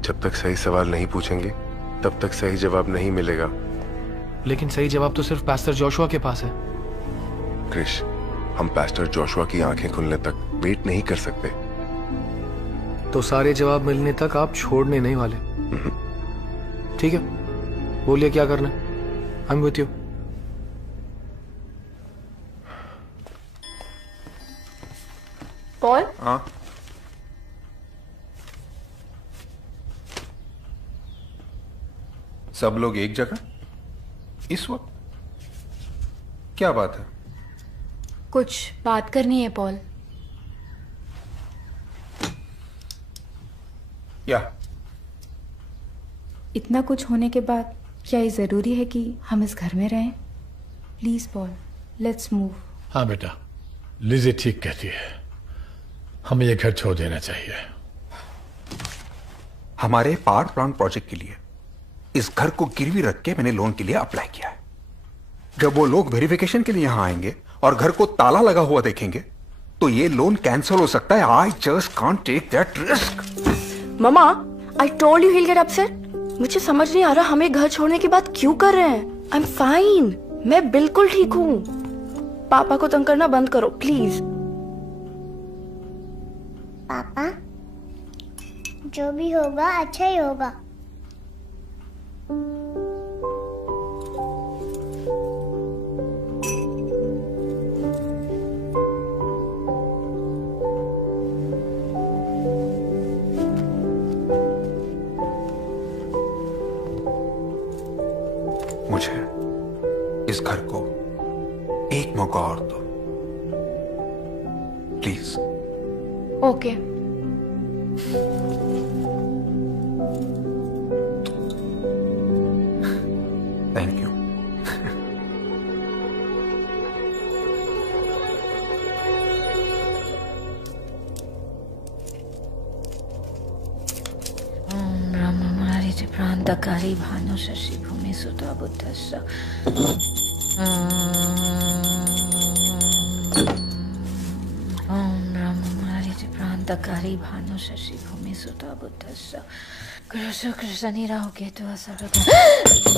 जब तक सही सवाल नहीं पूछेंगे तब तक सही जवाब नहीं मिलेगा। लेकिन सही जवाब तो सिर्फ पास्टर जोशुआ के पास है। क्रिश, हम पास्टर जोशुआ की आंखें खुलने तक वेट नहीं कर सकते। तो सारे जवाब मिलने तक आप छोड़ने नहीं वाले, ठीक है? बोलिए क्या करना है? I am with you. Paul? हाँ। सब लोग एक जगह इस वक्त? क्या बात है? कुछ बात करनी है पॉल। या इतना कुछ होने के बाद क्या ये जरूरी है कि हम इस घर में रहें? Please Paul, let's move. हाँ बेटा, लिजी ठीक कहती है, हमें ये घर छोड़ देना चाहिए। हमारे पावर प्लांट प्रोजेक्ट के लिए इस घर को गिरवी रख के मैंने लोन के लिए अप्लाई किया है। जब वो लोग वेरिफिकेशन के लिए यहां आएंगे और घर को ताला लगा हुआ देखेंगे तो ये लोन कैंसिल हो सकता है। I just can't take that risk. ममा, I told you he will get upset. मुझे समझ नहीं आ रहा हम ये घर छोड़ने की बात क्यों कर रहे हैं। आई एम फाइन, मैं बिल्कुल ठीक हूँ। पापा को तंग करना बंद करो प्लीज। पापा, जो भी होगा अच्छा ही होगा। मुझे इस घर को एक मौका और दो प्लीज। ओके। Thank you. ओम ब्रह्ममारि प्रांतकारी भानु शशि भूमि सुता बुद्धस्स। ओम ब्रह्ममारि प्रांतकारी भानु शशि भूमि सुता बुद्धस्स। कृष्ण कृष्ण निराह केतु सर।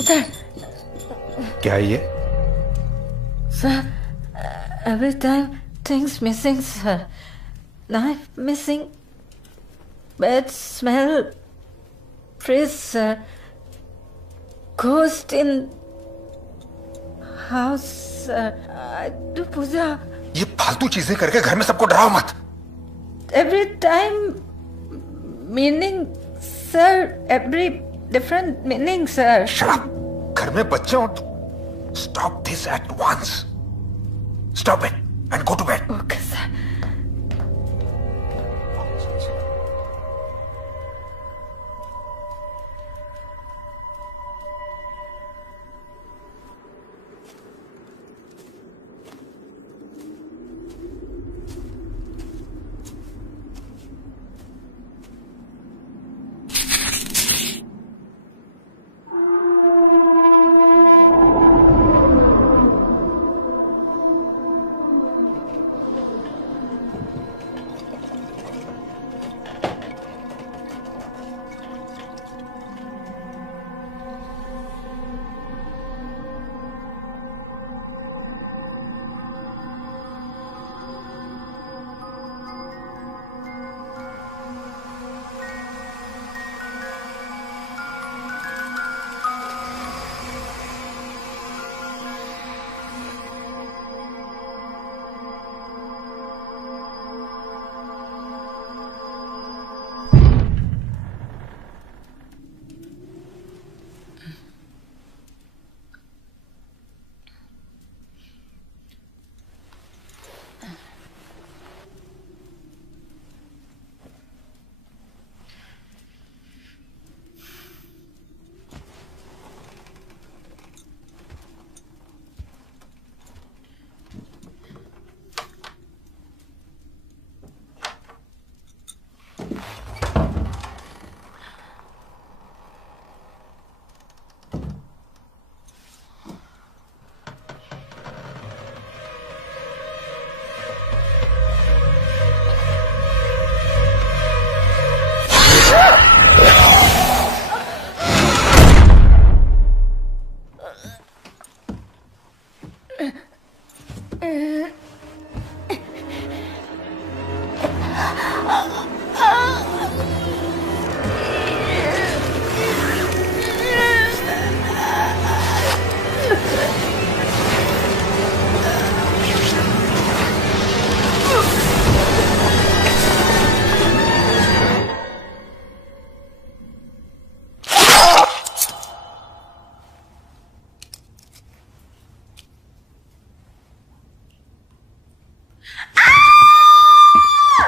सर क्या ये? Sir, every time things missing, sir. Knife missing, bad smell, frizz, sir. Ghost in house, sir. Do पूजा. ये फालतू चीजें करके घर में सबको डराओ मत। Every time meaning, sir. Every different meaning, sir. Shut up. घर में बच्चे हो। Stop this at once. Stop it and go to bed. Okay, sir.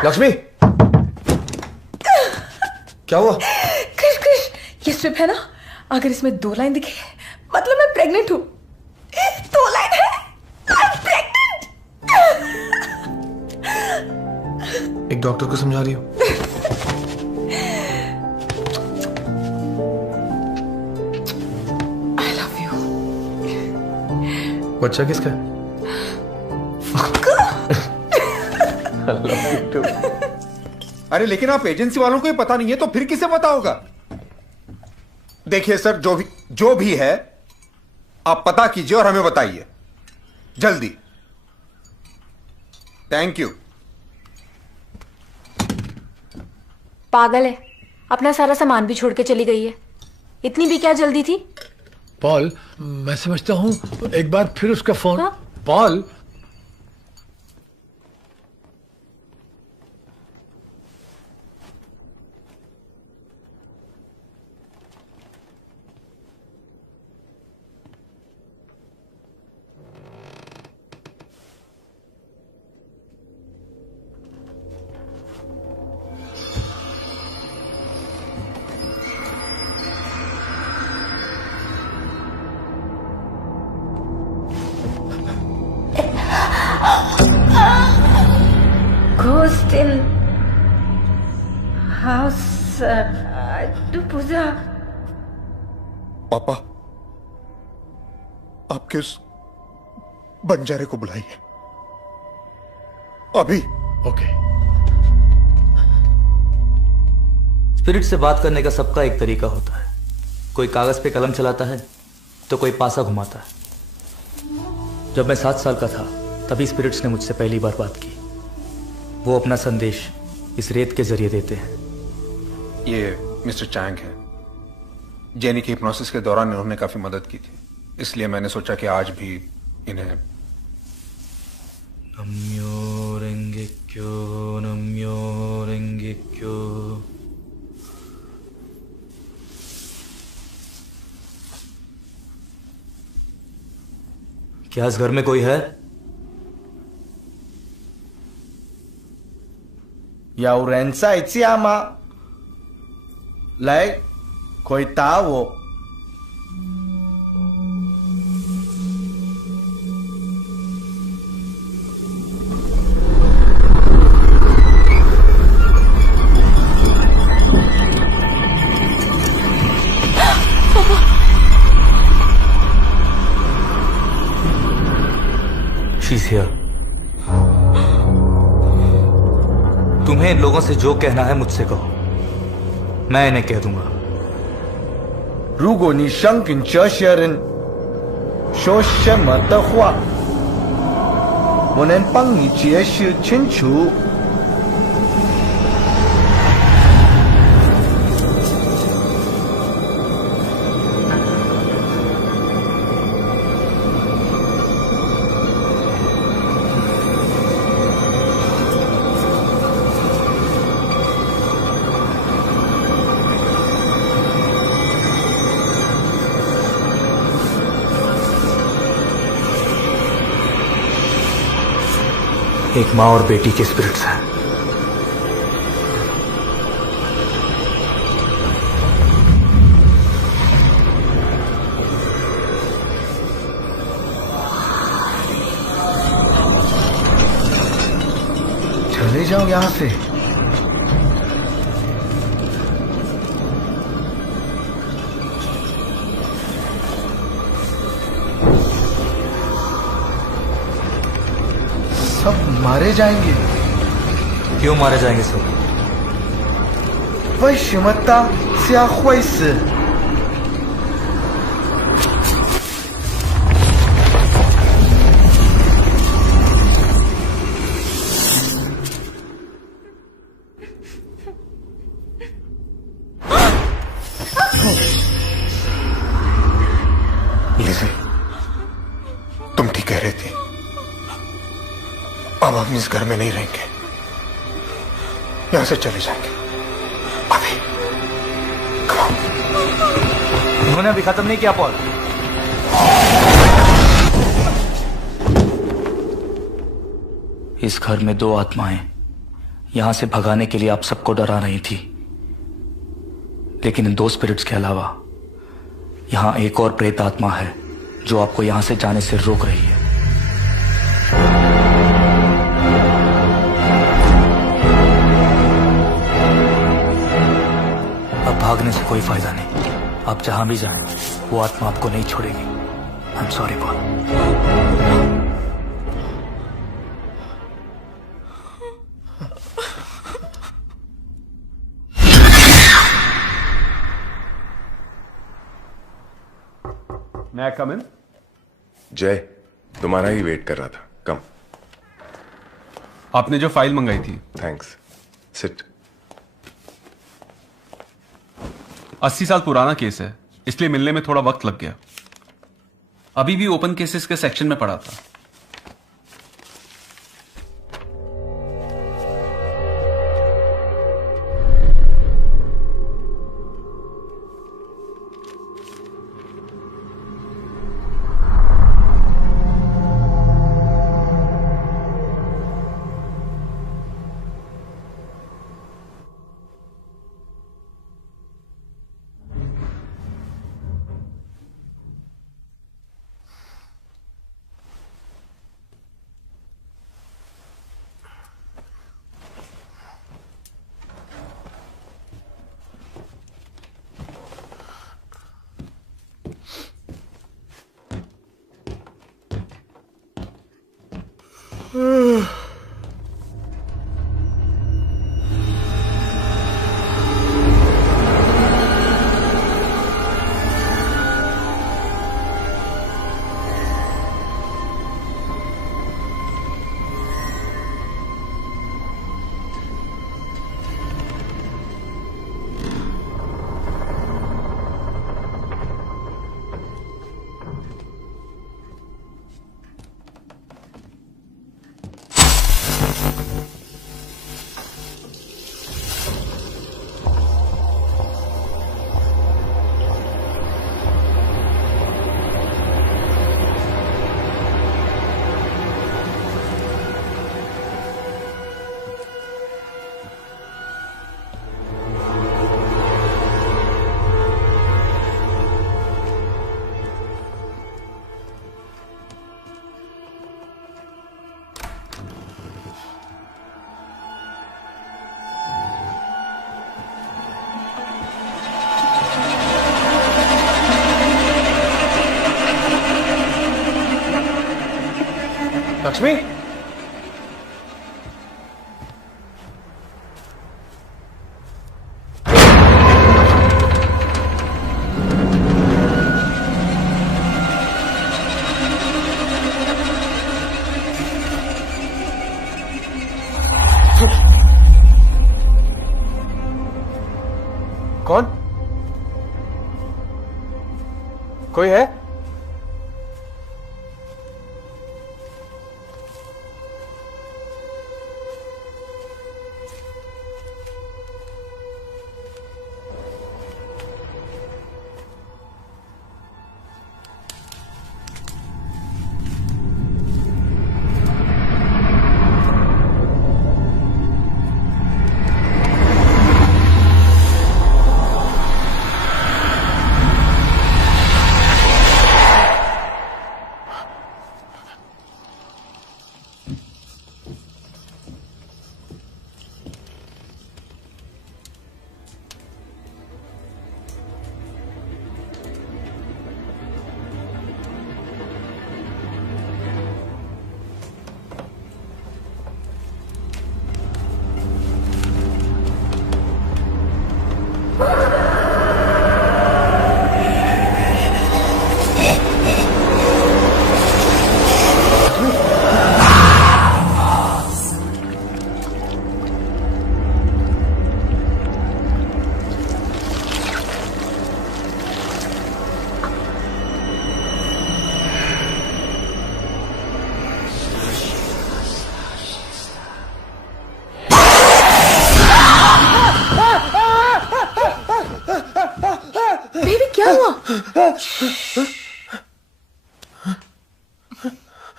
Lakshmi, क्या हुआ? कृष कृष, ये स्ट्रिप है ना, अगर इसमें 2 लाइन दिखे मतलब मैं प्रेग्नेंट हूँ। 2 लाइन है, I'm pregnant। एक डॉक्टर को समझा रही हो? I love you। बच्चा किसका है? I love you too। अरे लेकिन आप एजेंसी वालों को ही पता नहीं है तो फिर किसे पता होगा? देखिए सर, जो भी है आप पता कीजिए और हमें बताइए जल्दी। Thank you. पागल है, अपना सारा सामान भी छोड़ के चली गई है। इतनी भी क्या जल्दी थी? पॉल, मैं समझता हूं एक बार फिर उसका फोन। हाँ? Paul, Ghost in house to पूजा। पापा, आपके उस बंजारे को बुलाइए अभी। ओके। स्पिरिट से बात करने का सबका एक तरीका होता है। कोई कागज पे कलम चलाता है तो कोई पासा घुमाता है। जब मैं 7 साल का था तभी स्पिरिट्स ने मुझसे पहली बार बात की। वो अपना संदेश इस रेत के जरिए देते हैं। ये मिस्टर चैंग है। जेनी की हिप्नोसिस के दौरान इन्होंने काफी मदद की थी, इसलिए मैंने सोचा कि आज भी इन्हें। नम्यो रेंगेक्यो, नम्यो रेंगेक्यो। क्या इस घर में कोई है?有人在家吗？来，回答我。She's here। तुम्हें इन लोगों से जो कहना है मुझसे कहो, मैं इन्हें कह दूंगा। 如果你想跟这些人说什么的话，我能帮你解释清楚。एक माँ और बेटी के स्पिरिट्स हैं। चले जाओ यहां से। सब मारे जाएंगे। क्यों मारे जाएंगे सब? 为什么大家会死？ हाँ हम इस घर में नहीं रहेंगे, यहां से चले जाएंगे अभी। उन्होंने अभी खत्म नहीं किया पॉल। इस घर में 2 आत्माएं यहां से भगाने के लिए आप सबको डरा रही थी, लेकिन इन 2 स्पिरिट्स के अलावा यहां एक और प्रेत आत्मा है जो आपको यहां से जाने से रोक रही है। अब भागने से कोई फायदा नहीं, आप जहां भी जाएं वो आत्मा आपको नहीं छोड़ेगी। I am sorry Paul. May I come in? जय, तुम्हारा ही वेट कर रहा था। कम। आपने जो फाइल मंगाई थी। थैंक्स। सिट। 80 साल पुराना केस है, इसलिए मिलने में थोड़ा वक्त लग गया। अभी भी ओपन केसेस के सेक्शन में पड़ा था। लक्ष्मी, कौन? कोई है?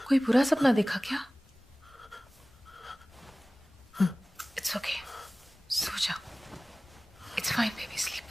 कोई बुरा सपना देखा क्या? इट्स ओके, सो जाओ. It's fine baby, sleep.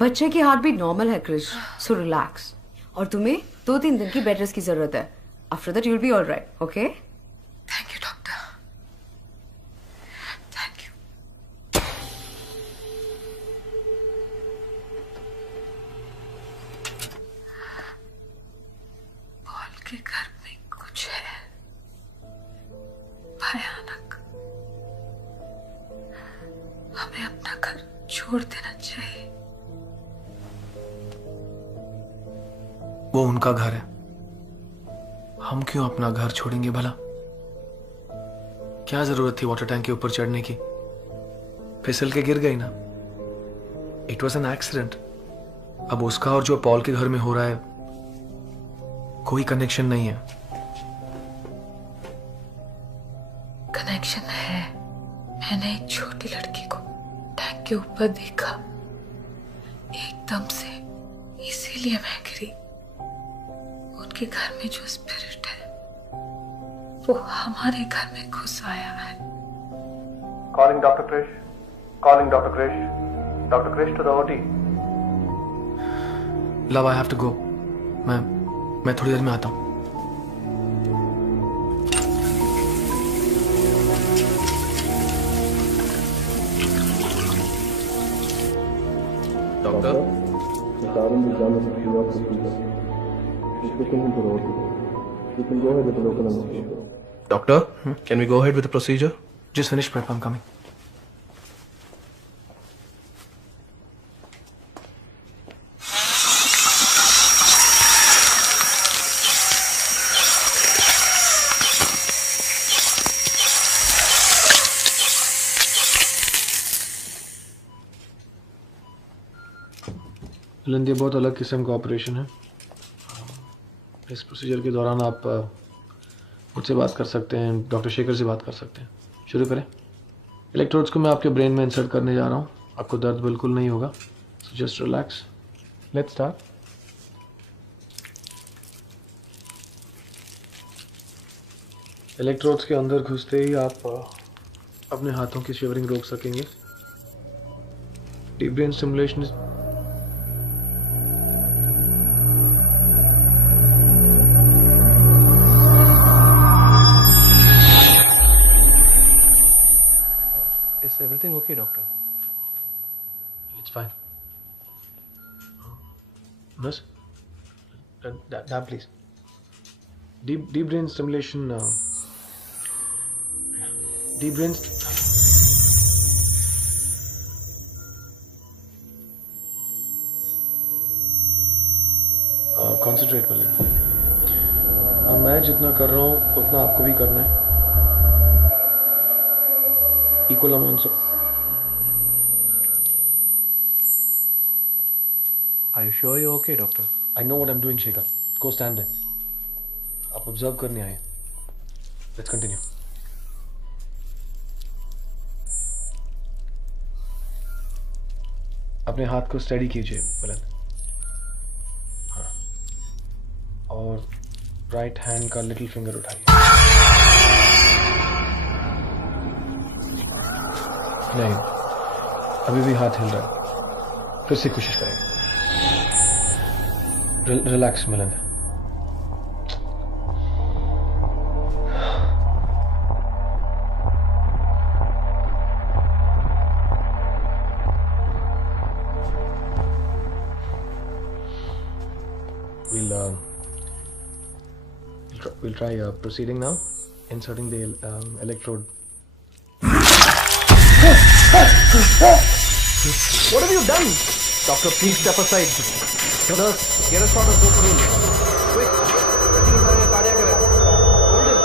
बच्चे की हार्ट बीट नॉर्मल है क्रिश, सो रिलैक्स. और तुम्हें 2-3 दिन की बेड रेस्ट की जरूरत है. After that you will be all right. Okay? Thank you doctor, thank you. Paul के घर में कुछ है भयानक. हमें अपना घर छोड़ देना चाहिए. वो उनका घर है, हम क्यों अपना घर छोड़ेंगे भला? क्या जरूरत थी वाटर टैंक के ऊपर चढ़ने की? फिसल के गिर गई ना. It was an accident. अब उसका और जो पॉल के घर में हो रहा है कोई कनेक्शन नहीं है. कनेक्शन है. मैंने एक छोटी लड़की को टैंक के ऊपर देखा एकदम से, इसीलिए मैं गिरी. उनके घर में जो स्पिरिट है वो हमारे घर में घुस आया है. Calling Dr. Krish. Calling Dr. Krish. Dr. Krish to the OT. Love, I have to go. मैं थोड़ी देर में आता हूँ. Doctor, Doctor, can we go ahead with the procedure? Just finish prep, I'm coming. बुलंद, ये बहुत अलग किस्म का ऑपरेशन है. इस प्रोसीजर के दौरान आप मुझसे बात कर सकते हैं, डॉक्टर शेखर से बात कर सकते हैं. शुरू करें. इलेक्ट्रोड्स को मैं आपके ब्रेन में इंसर्ट करने जा रहा हूँ. आपको दर्द बिल्कुल नहीं होगा, so just relax. Let's start. Electrodes के अंदर घुसते ही आप अपने हाथों की शिवरिंग रोक सकेंगे. Deep brain stimulation Is everything okay, doctor? It's fine. Nurse? Dad, please. Deep brain stimulation. Deep brain. Concentrate मिलेगा. अब मैं जितना कर रहा हूँ उतना आपको भी करना है. Equal amounts of. Are you sure you're okay, doctor? I know what I'm doing, Shekhar. Go stand there. आप ऑब्जर्व करने आए. Let's continue. अपने हाथ को स्टडी कीजिए बुलंद. हाँ. और राइट हैंड का लिटिल फिंगर उठाइए. नहीं, अभी भी हाथ हिल रहा है. फिर से कोशिश करेंगे. Relax मिलंद. We'll try proceeding now, inserting the electrode. What have you done? Doctor, please step aside. Nurse, get a shot of dopamine. Quick. Letting his cardiac arrest. Hold him.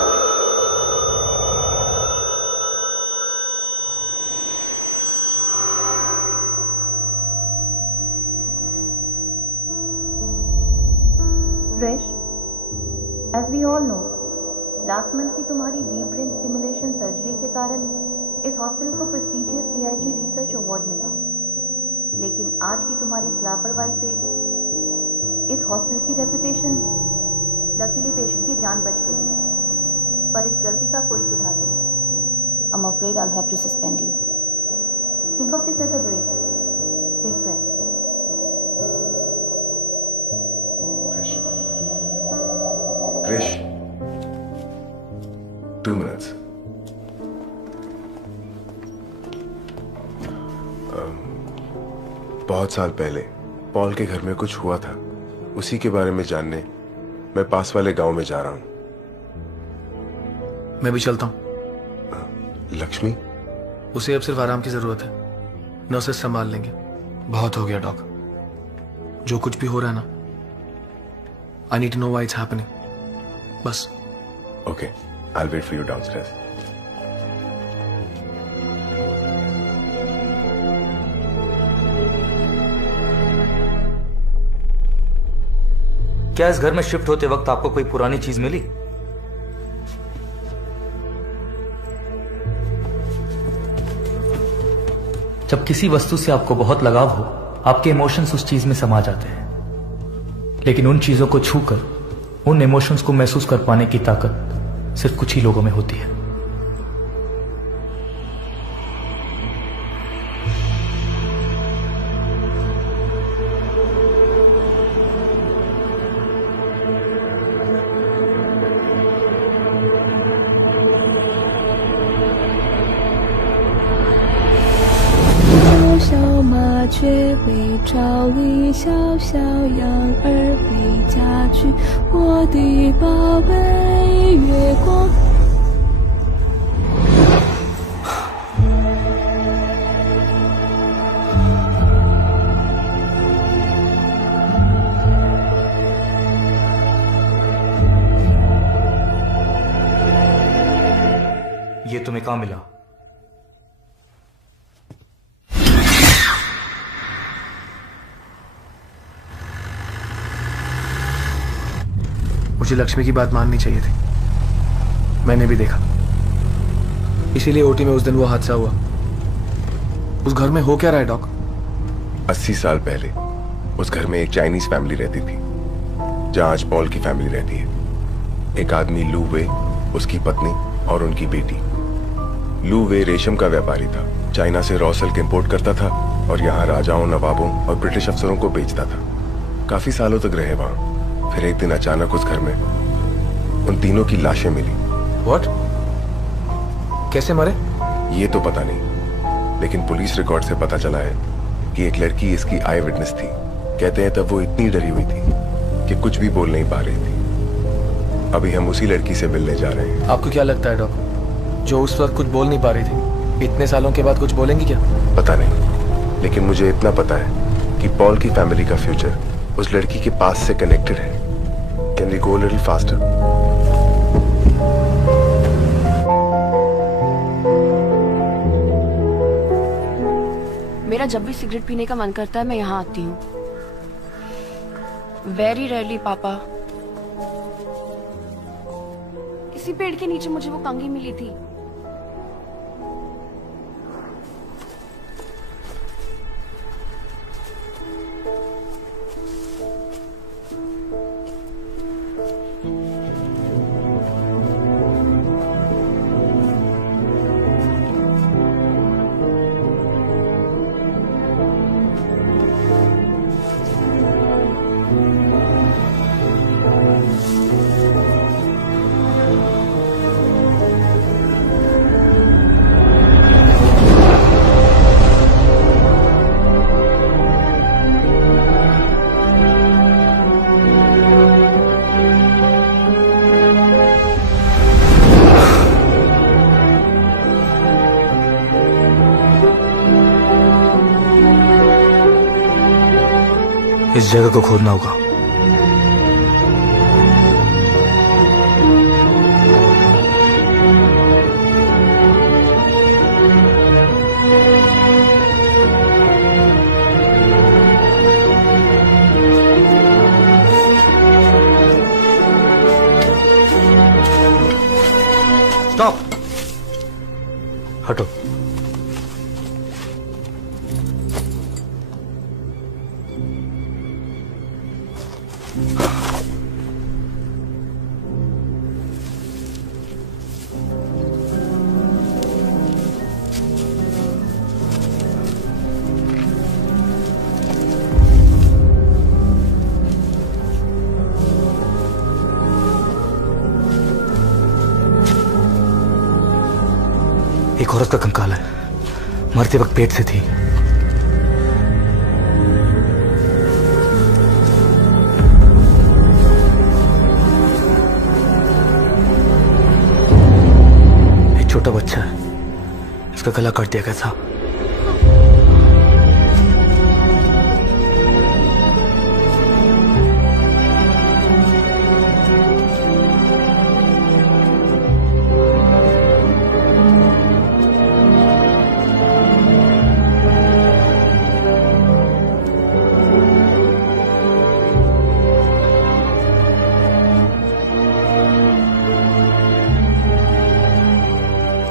Fresh. As we all know, last month की तुम्हारी डीप ब्रेन स्टिमुलेशन सर्जरी के कारण इस हॉस्पिटल को प्रेस्टीजियस DIG रिसर्च अवार्ड मिला. लेकिन आज की तुम्हारी इस लापरवाही से इस हॉस्पिटल की रेपुटेशन, लकीली पेशेंट की जान बच गई, पर इस गलती का कोई सुधार नहीं. I'm afraid I'll have to suspend you. Think of this as a break. Take rest. Krish, 2 minutes. बहुत साल पहले पॉल के घर में कुछ हुआ था. उसी के बारे में जानने मैं पास वाले गांव में जा रहा हूं. मैं भी चलता हूं. लक्ष्मी? उसे अब सिर्फ आराम की जरूरत है. नर्सेस संभाल लेंगे. बहुत हो गया डॉक. जो कुछ भी हो रहा है ना, I need to know why it's happening. बस. Okay, I will wait for you downstairs. क्या इस घर में शिफ्ट होते वक्त आपको कोई पुरानी चीज मिली? जब किसी वस्तु से आपको बहुत लगाव हो, आपके इमोशंस उस चीज में समा जाते हैं. लेकिन उन चीजों को छूकर उन इमोशंस को महसूस कर पाने की ताकत सिर्फ कुछ ही लोगों में होती है. ये तुम्हें कहां मिला? मुझे लक्ष्मी की बात माननी चाहिए थी. मैंने भी देखा, इसीलिए ओटी में उस दिन वो हादसा हुआ. उस घर में हो क्या रहा है डॉक? 80 साल पहले उस घर में एक चाइनीज फैमिली रहती थी, जहां आज पॉल की फैमिली रहती है. एक आदमी लू वे, उसकी पत्नी और उनकी बेटी. लू वे रेशम का व्यापारी था. चाइना से रॉ सिल्क इंपोर्ट करता था और यहाँ राजाओं, नवाबों और ब्रिटिश अफसरों को बेचता था. काफी सालों तक रहे वहां. फिर एक दिन अचानक उस घर में उन तीनों की लाशें मिली. What? कैसे मरे? ये तो पता नहीं, लेकिन पुलिस रिकॉर्ड से पता चला है कि एक लड़की इसकी आई विटनेस थी. कहते हैं तब वो इतनी डरी हुई थी कि कुछ भी बोल नहीं पा रही थी। अभी हम उसी लड़की से मिलने जा रहे हैं। आपको क्या लगता है डॉक, जो उस वक्त कुछ बोल नहीं पा रही थी, इतने सालों के बाद कुछ बोलेंगी क्या? पता नहीं, लेकिन मुझे इतना पता है कि पॉल की फैमिली का फ्यूचर उस लड़की के पास से कनेक्टेड है। Can we go a little faster? मेरा जब भी सिगरेट पीने का मन करता है मैं यहाँ आती हूँ। वेरी रेयरली पापा। इसी पेड़ के नीचे मुझे वो कंघी मिली थी। इस जगह को खोदना होगा। स्टॉप, हटो। एक औरत का कंकाल है, मरते वक्त पेट से थी। एक छोटा बच्चा है, इसका गला काट दिया गया था।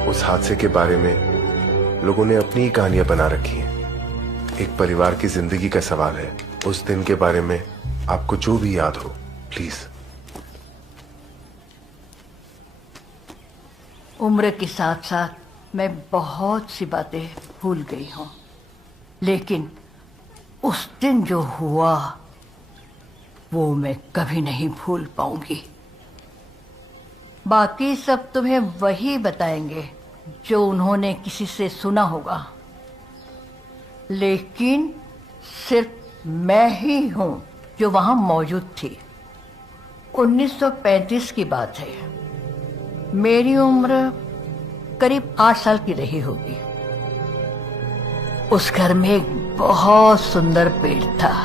उस हादसे के बारे में लोगों ने अपनी ही कहानियां बना रखी हैं। एक परिवार की जिंदगी का सवाल है। उस दिन के बारे में आपको जो भी याद हो, प्लीज। उम्र के साथ साथ मैं बहुत सी बातें भूल गई हूं, लेकिन उस दिन जो हुआ वो मैं कभी नहीं भूल पाऊंगी। बाकी सब तुम्हें वही बताएंगे जो उन्होंने किसी से सुना होगा, लेकिन सिर्फ मैं ही हूं जो वहां मौजूद थी। 1935 की बात है। मेरी उम्र करीब 8 साल की रही होगी। उस घर में एक बहुत सुंदर पेड़ था।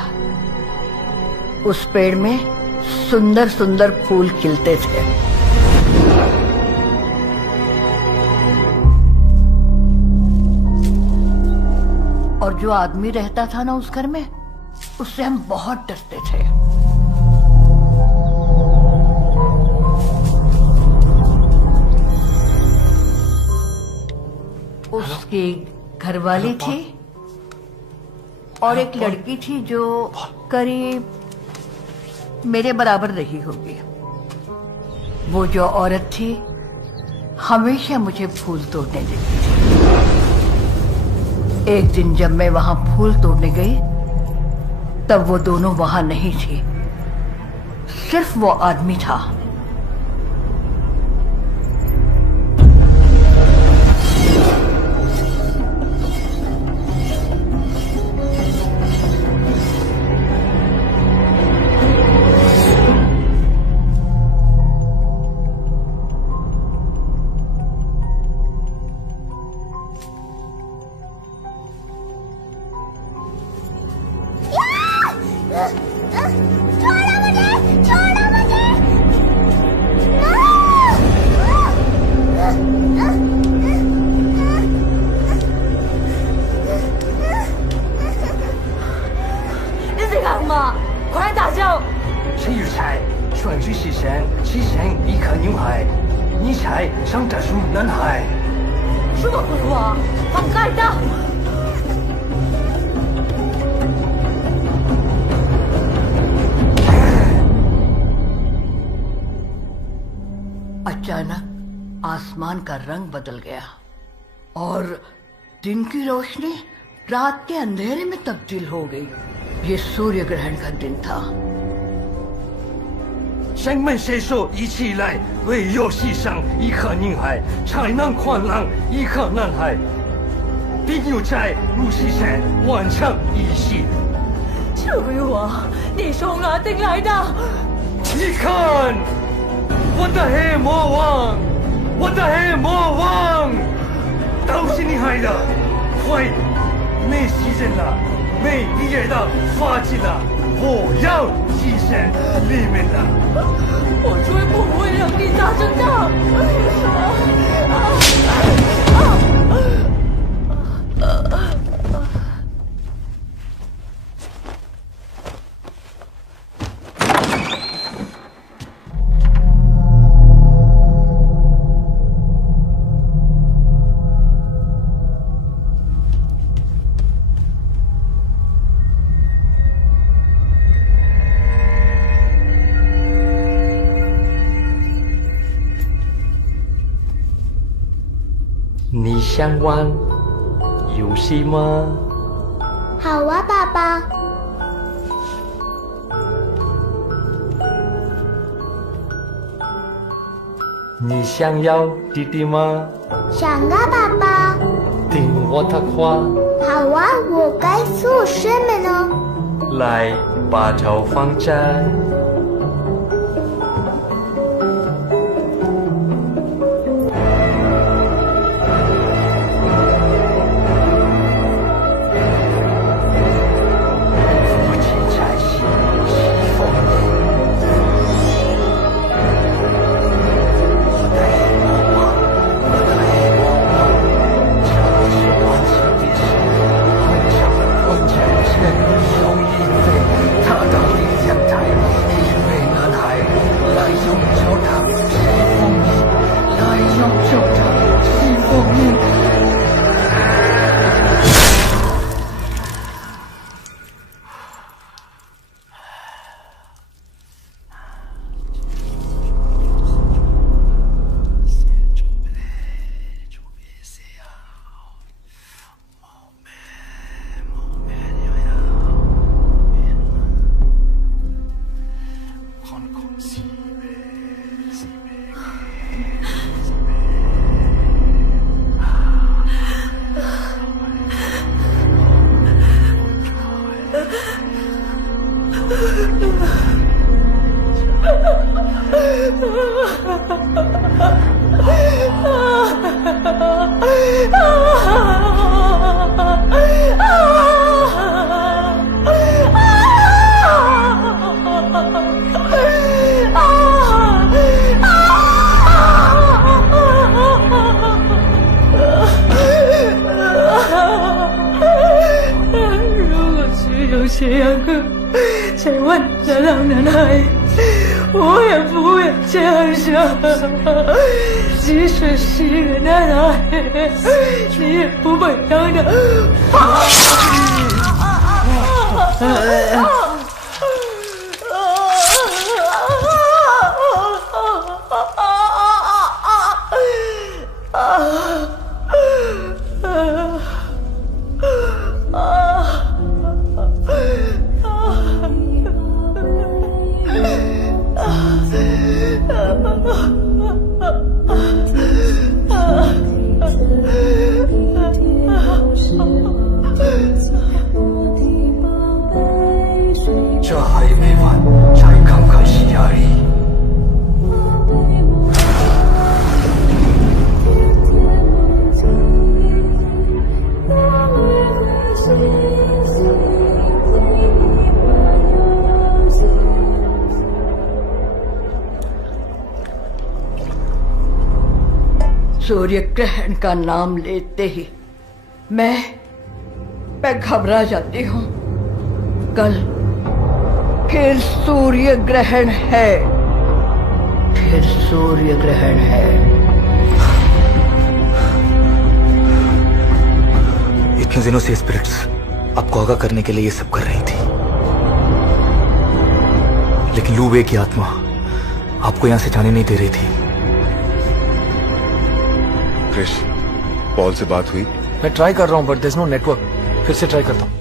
उस पेड़ में सुंदर सुंदर फूल खिलते थे। और जो आदमी रहता था ना उस घर में, उससे हम बहुत डरते थे। उसकी घरवाली थी और एक लड़की थी जो करीब मेरे बराबर रही होगी। वो जो औरत थी हमेशा मुझे फूल तोड़ने देती थी। एक दिन जब मैं वहां फूल तोड़ने गई तब वो दोनों वहां नहीं थी, सिर्फ वो आदमी था। 出南海。说不话，放开他！ अचानक आसमान का रंग बदल गया और दिन की रोशनी रात के अंधेरे में तब्दील हो गई। ये सूर्य ग्रहण का दिन था। 生命谁说一起来为游戏上一颗宁海，才能宽浪一颗南海，并有在路西山完成仪式。楚玉王，你从哪里来的？你看。 我的黑魔王，我的黑魔王，都是你害的！快，没时间了，没毕业的发迹了，我要牺牲你们了！我绝不会让你打胜仗！你想玩游戏吗？好啊，爸爸。你想要弟弟吗？想啊，爸爸。听我的话。好啊，我该做什么呢？来，把头放这。 即使是个男孩，你也不会当的。这还没完，才刚开始而已。सूर्य ग्रहण का नाम लेते ही मैं घबरा जाती हूँ। कल फिर सूर्य ग्रहण है, फिर सूर्य ग्रहण है। इन दिनों से स्पिरिट्स आपको आगाह करने के लिए ये सब कर रही थी, लेकिन लू वे की आत्मा आपको यहां से जाने नहीं दे रही थी। क्रिश, पॉल से बात हुई? मैं ट्राई कर रहा हूं but there is no network. फिर से ट्राई करता हूं।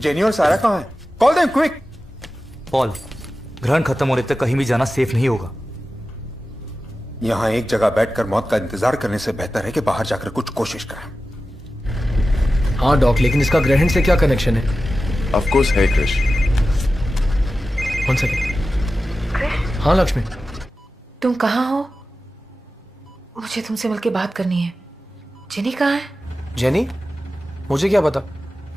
जेनी और सारा कहाँ है? Call them quick. पॉल, ग्रहण खत्म होने तक कहीं भी जाना सेफ नहीं होगा। यहां एक जगह बैठकर मौत का इंतजार करने से बेहतर है कि बाहर जाकर कुछ कोशिश करें। हाँ डॉक, लेकिन इसका ग्रहण से क्या कनेक्शन है? ऑफ कोर्स है क्रिश। One second. हाँ लक्ष्मी, तुम कहाँ हो? मुझे तुमसे मिलके बात करनी है। जेनी कहाँ है? जेनी? मुझे क्या पता,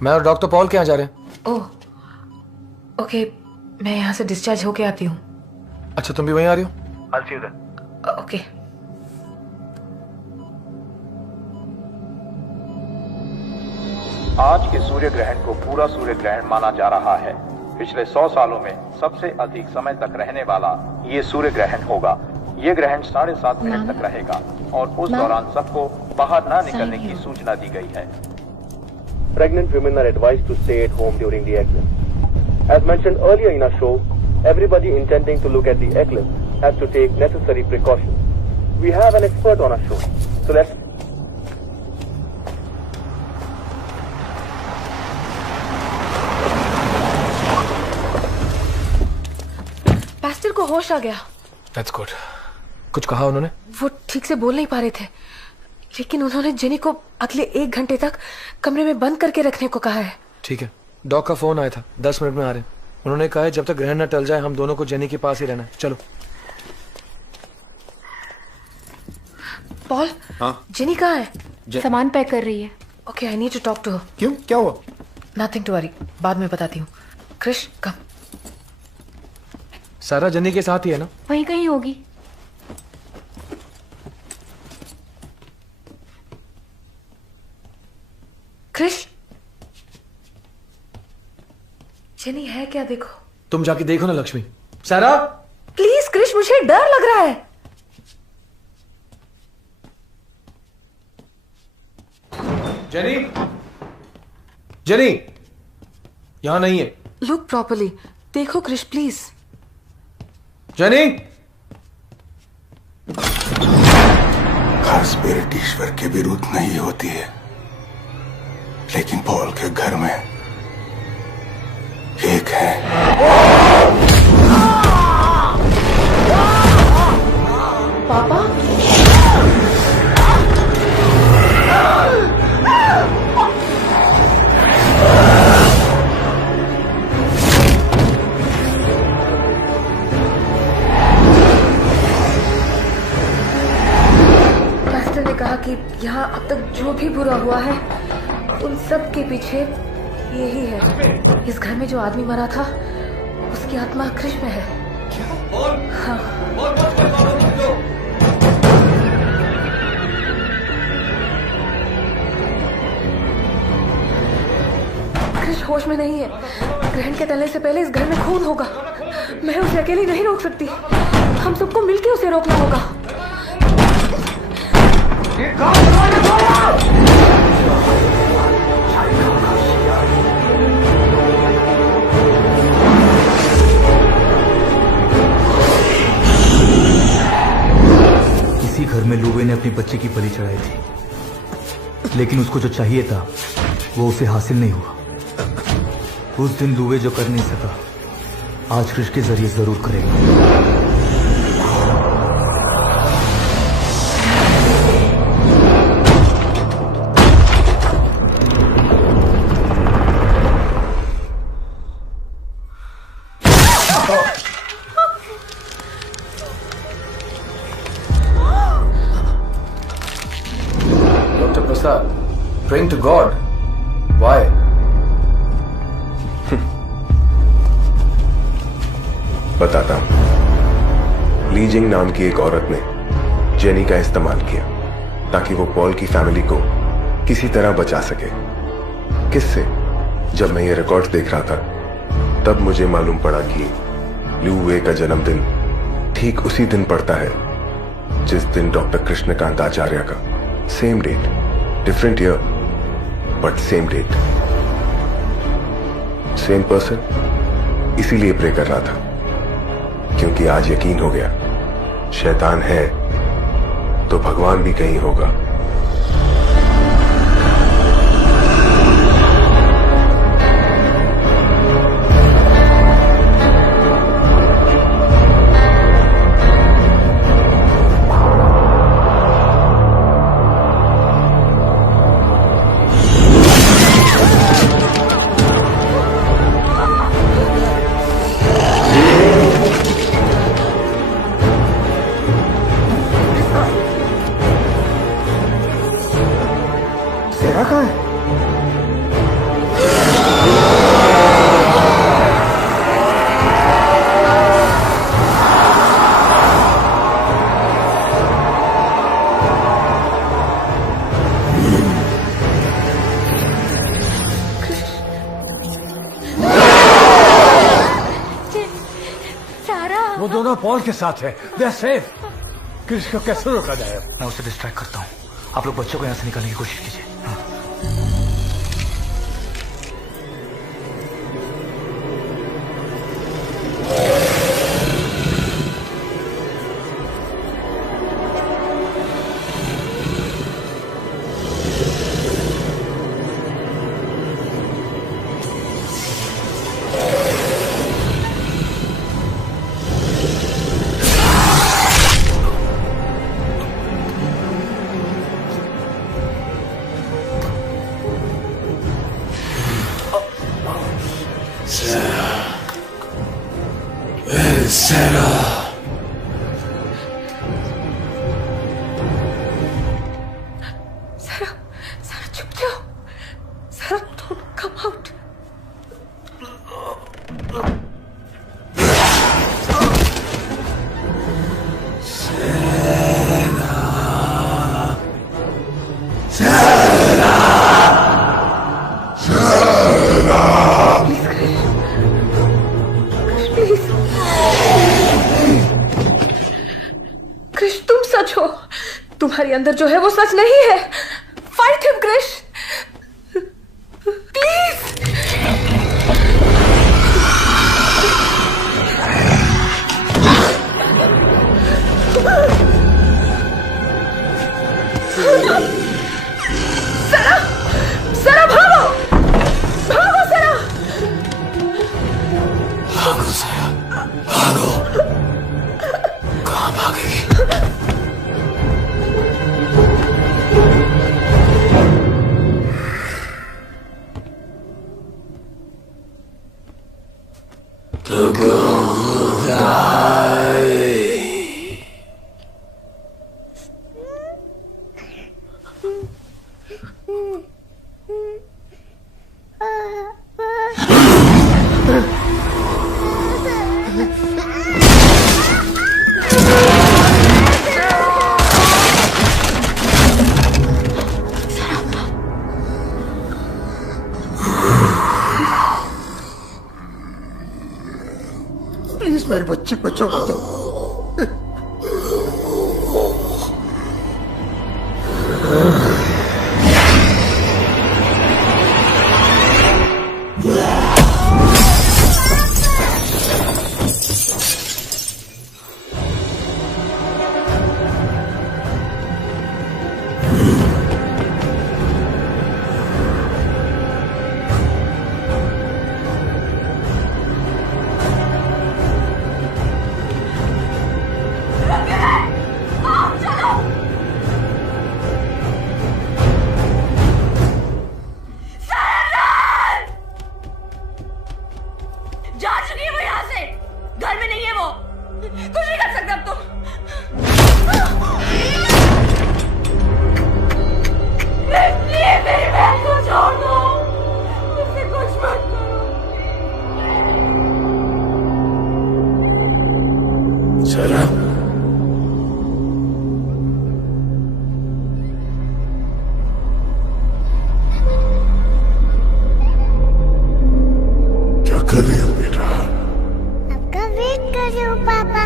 मैं और डॉक्टर पॉल के यहाँ जा रहे हैं। ओह ओके, मैं यहाँ से डिस्चार्ज होके आती हूँ। अच्छा तुम भी वहीं आ रही हो? I'll see you then. Okay. आज के सूर्य ग्रहण को पूरा सूर्य ग्रहण माना जा रहा है। पिछले 100 सालों में सबसे अधिक समय तक रहने वाला ये सूर्य ग्रहण होगा। ये ग्रहण 7.5 मिनट तक रहेगा और उस दौरान सबको बाहर न निकलने की सूचना दी गई है। Pregnant women are advised to stay at home during the eclipse. As mentioned earlier in our show, everybody intending to look at the eclipse has to take necessary precautions. We have an expert on our show, so let's. Pastor को होश आ गया। That's good. कुछ कहा उन्होंने? वो ठीक से बोल नहीं पा रहे थे, लेकिन उन्होंने जेनी को अगले 1 घंटे तक कमरे में बंद करके रखने को कहा है। ठीक है, डॉक का फोन आया था, 10 मिनट में आ रहे हैं। उन्होंने कहा है जब तक ग्रहण न टल जाए हम दोनों को जेनी के पास ही रहना है। चलो। पॉल, हाँ? जेनी कहाँ है? सामान पैक कर रही है। Okay, I need to talk to her. क्यों, क्या हुआ? नथिंग टू वरी, बाद में बताती हूँ। क्रिश कम। सारा जेनी के साथ ही है ना? वहीं कहीं होगी। क्रिश, जेनी है क्या? देखो। तुम जाके देखो ना लक्ष्मी। सारा प्लीज क्रिश, मुझे डर लग रहा है। जेनी, जेनी यहां नहीं है। लुक प्रॉपर्ली, देखो क्रिश प्लीज। जेनी, हर स्पिरिट ईश्वर के विरुद्ध नहीं होती है, लेकिन पॉल के घर में एक है। पापा, मास्टर ने कहा कि यहाँ अब तक जो भी बुरा हुआ है उन सब के पीछे यही है। इस घर में जो आदमी मरा था उसकी आत्मा क्रिश में है। हाँ। क्रिश होश में नहीं है। ग्रहण के टलने से पहले इस घर में खून होगा। मैं उसे अकेली नहीं रोक सकती, हम सबको मिलकर उसे रोकना होगा। इसी घर में लुवे ने अपनी बच्ची की बलि चढ़ाई थी, लेकिन उसको जो चाहिए था वो उसे हासिल नहीं हुआ। उस दिन लुवे जो कर नहीं सका, आज क्रिश के जरिए जरूर करेगा। Dr. Prasad, praying to God. Why? बताता हूं। ली जिंग नाम की एक औरत ने जेनी का इस्तेमाल किया ताकि वो पॉल की फैमिली को किसी तरह बचा सके। किससे? जब मैं ये रिकॉर्ड देख रहा था तब मुझे मालूम पड़ा कि लू वे का जन्मदिन ठीक उसी दिन पड़ता है जिस दिन डॉक्टर कृष्णकांत आचार्य का। Same date, different year, but same date, same person. इसीलिए प्रे कर रहा था, क्योंकि आज यकीन हो गया शैतान है तो भगवान भी कहीं होगा। वो दोनों पॉल के साथ है। They're safe. क्रिश को कैसे रोका जाए? मैं उसे डिस्ट्रैक्ट करता हूँ, आप लोग बच्चों को यहाँ से निकालने की कोशिश कीजिए। तुम्हारे अंदर जो है वो सच नहीं है। Fight him Krish, please. Sara, Sara भागो, भागो सरा। भागो सरा, भागो। कहाँ भागेगी? To go die. प्लीज मेरे बच्चे को छोड़ दो। जा चुकी है वो यहाँ से, घर में नहीं है वो, कुछ नहीं कर सकते अब तुम। प्लीज मेरी बहन को छोड़ दो, मुझसे कुछ मत करो। सरा, क्या कर रही हो बेटा? आपका वेट कर रही हूँ पापा।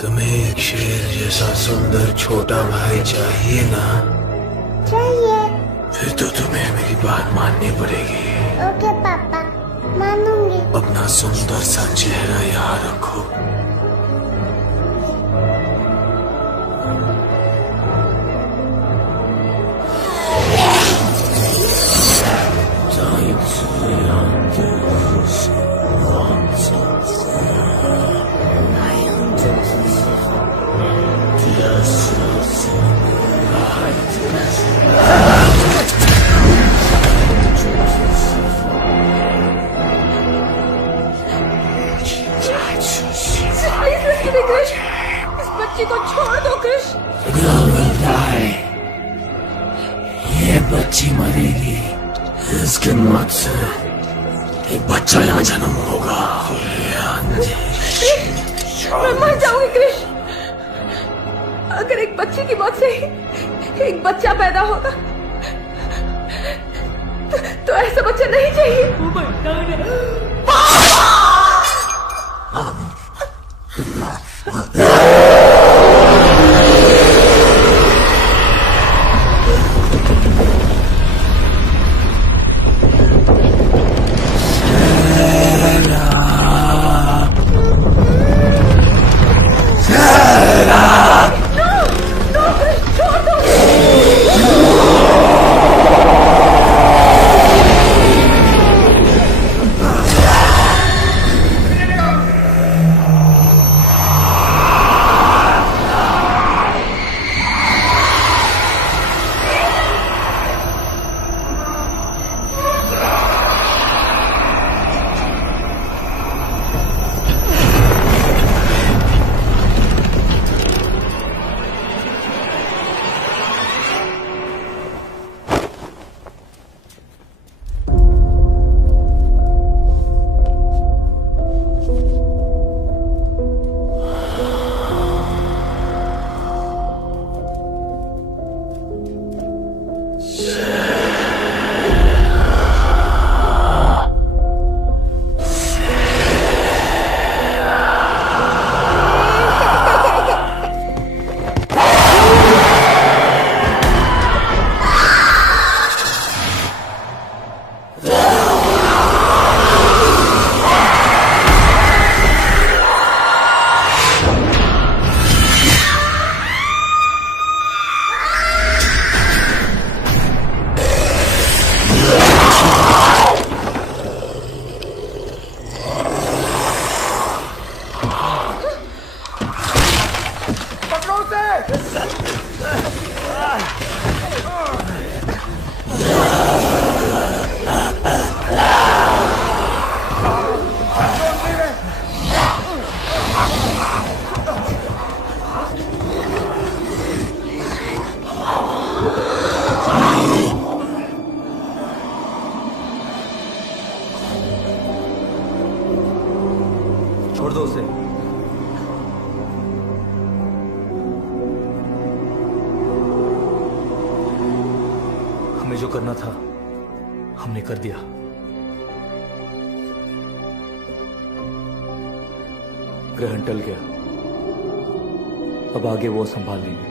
तुम्हें एक शेर जैसा सुंदर छोटा भाई चाहिए ना? चाहिए। फिर तो तुम्हें मेरी बात माननी पड़ेगी। ओके पापा, मानूंगी। अपना सुंदर सा चेहरा यहाँ रखो। इस बच्ची को छोड़ दो क्रिश। ये बच्ची मरेगी, इसके मौत से एक बच्चा यहाँ जन्म होगा। मैं मर जाऊंगी क्रिश। अगर एक बच्ची की मौत से ही एक बच्चा पैदा होगा तो ऐसा बच्चा नहीं चाहिए। छोड़ दो उसे। हमें जो करना था हमने कर दिया। ग्रहण टल गया, अब आगे वो संभाल लेंगे।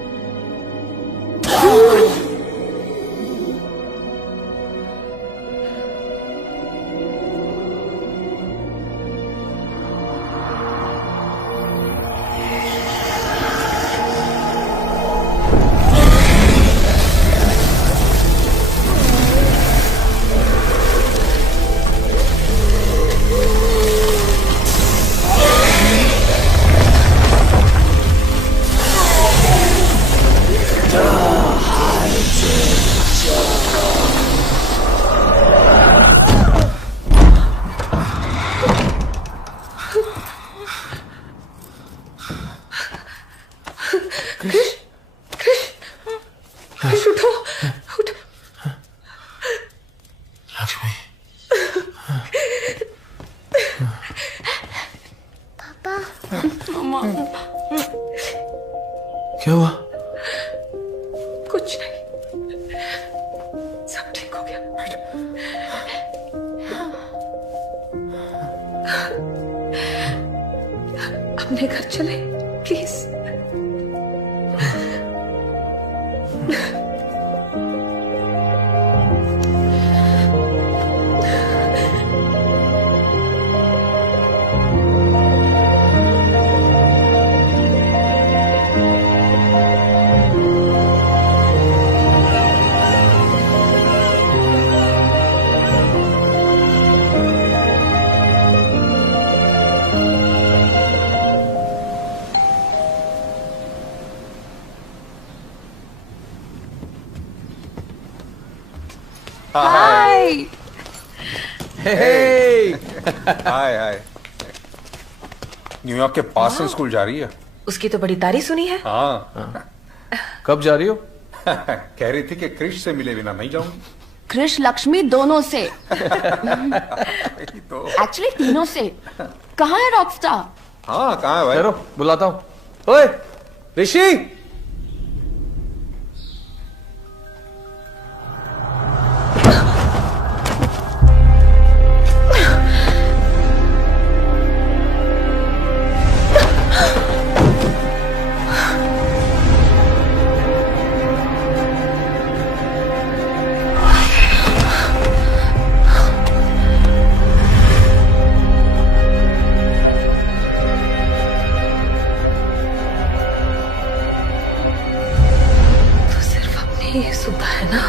क्या हुआ? कुछ नहीं, सब ठीक हो गया। अपने घर चले please. Hi hey hi hi. New York के पासन स्कूल जा रही है। उसकी तो बड़ी तारीफ सुनी है। हाँ। कब जा रही हो? कह रही थी कि क्रिश से मिले बिना नहीं जाऊंगी। कृष लक्ष्मी दोनों से, तो एक्चुअली तीनों से। कहाँ है रॉकस्टार? हाँ कहाँ है भाई? ठहरो, बुलाता हूँ। ओए ऋषि, ये सुनता है ना?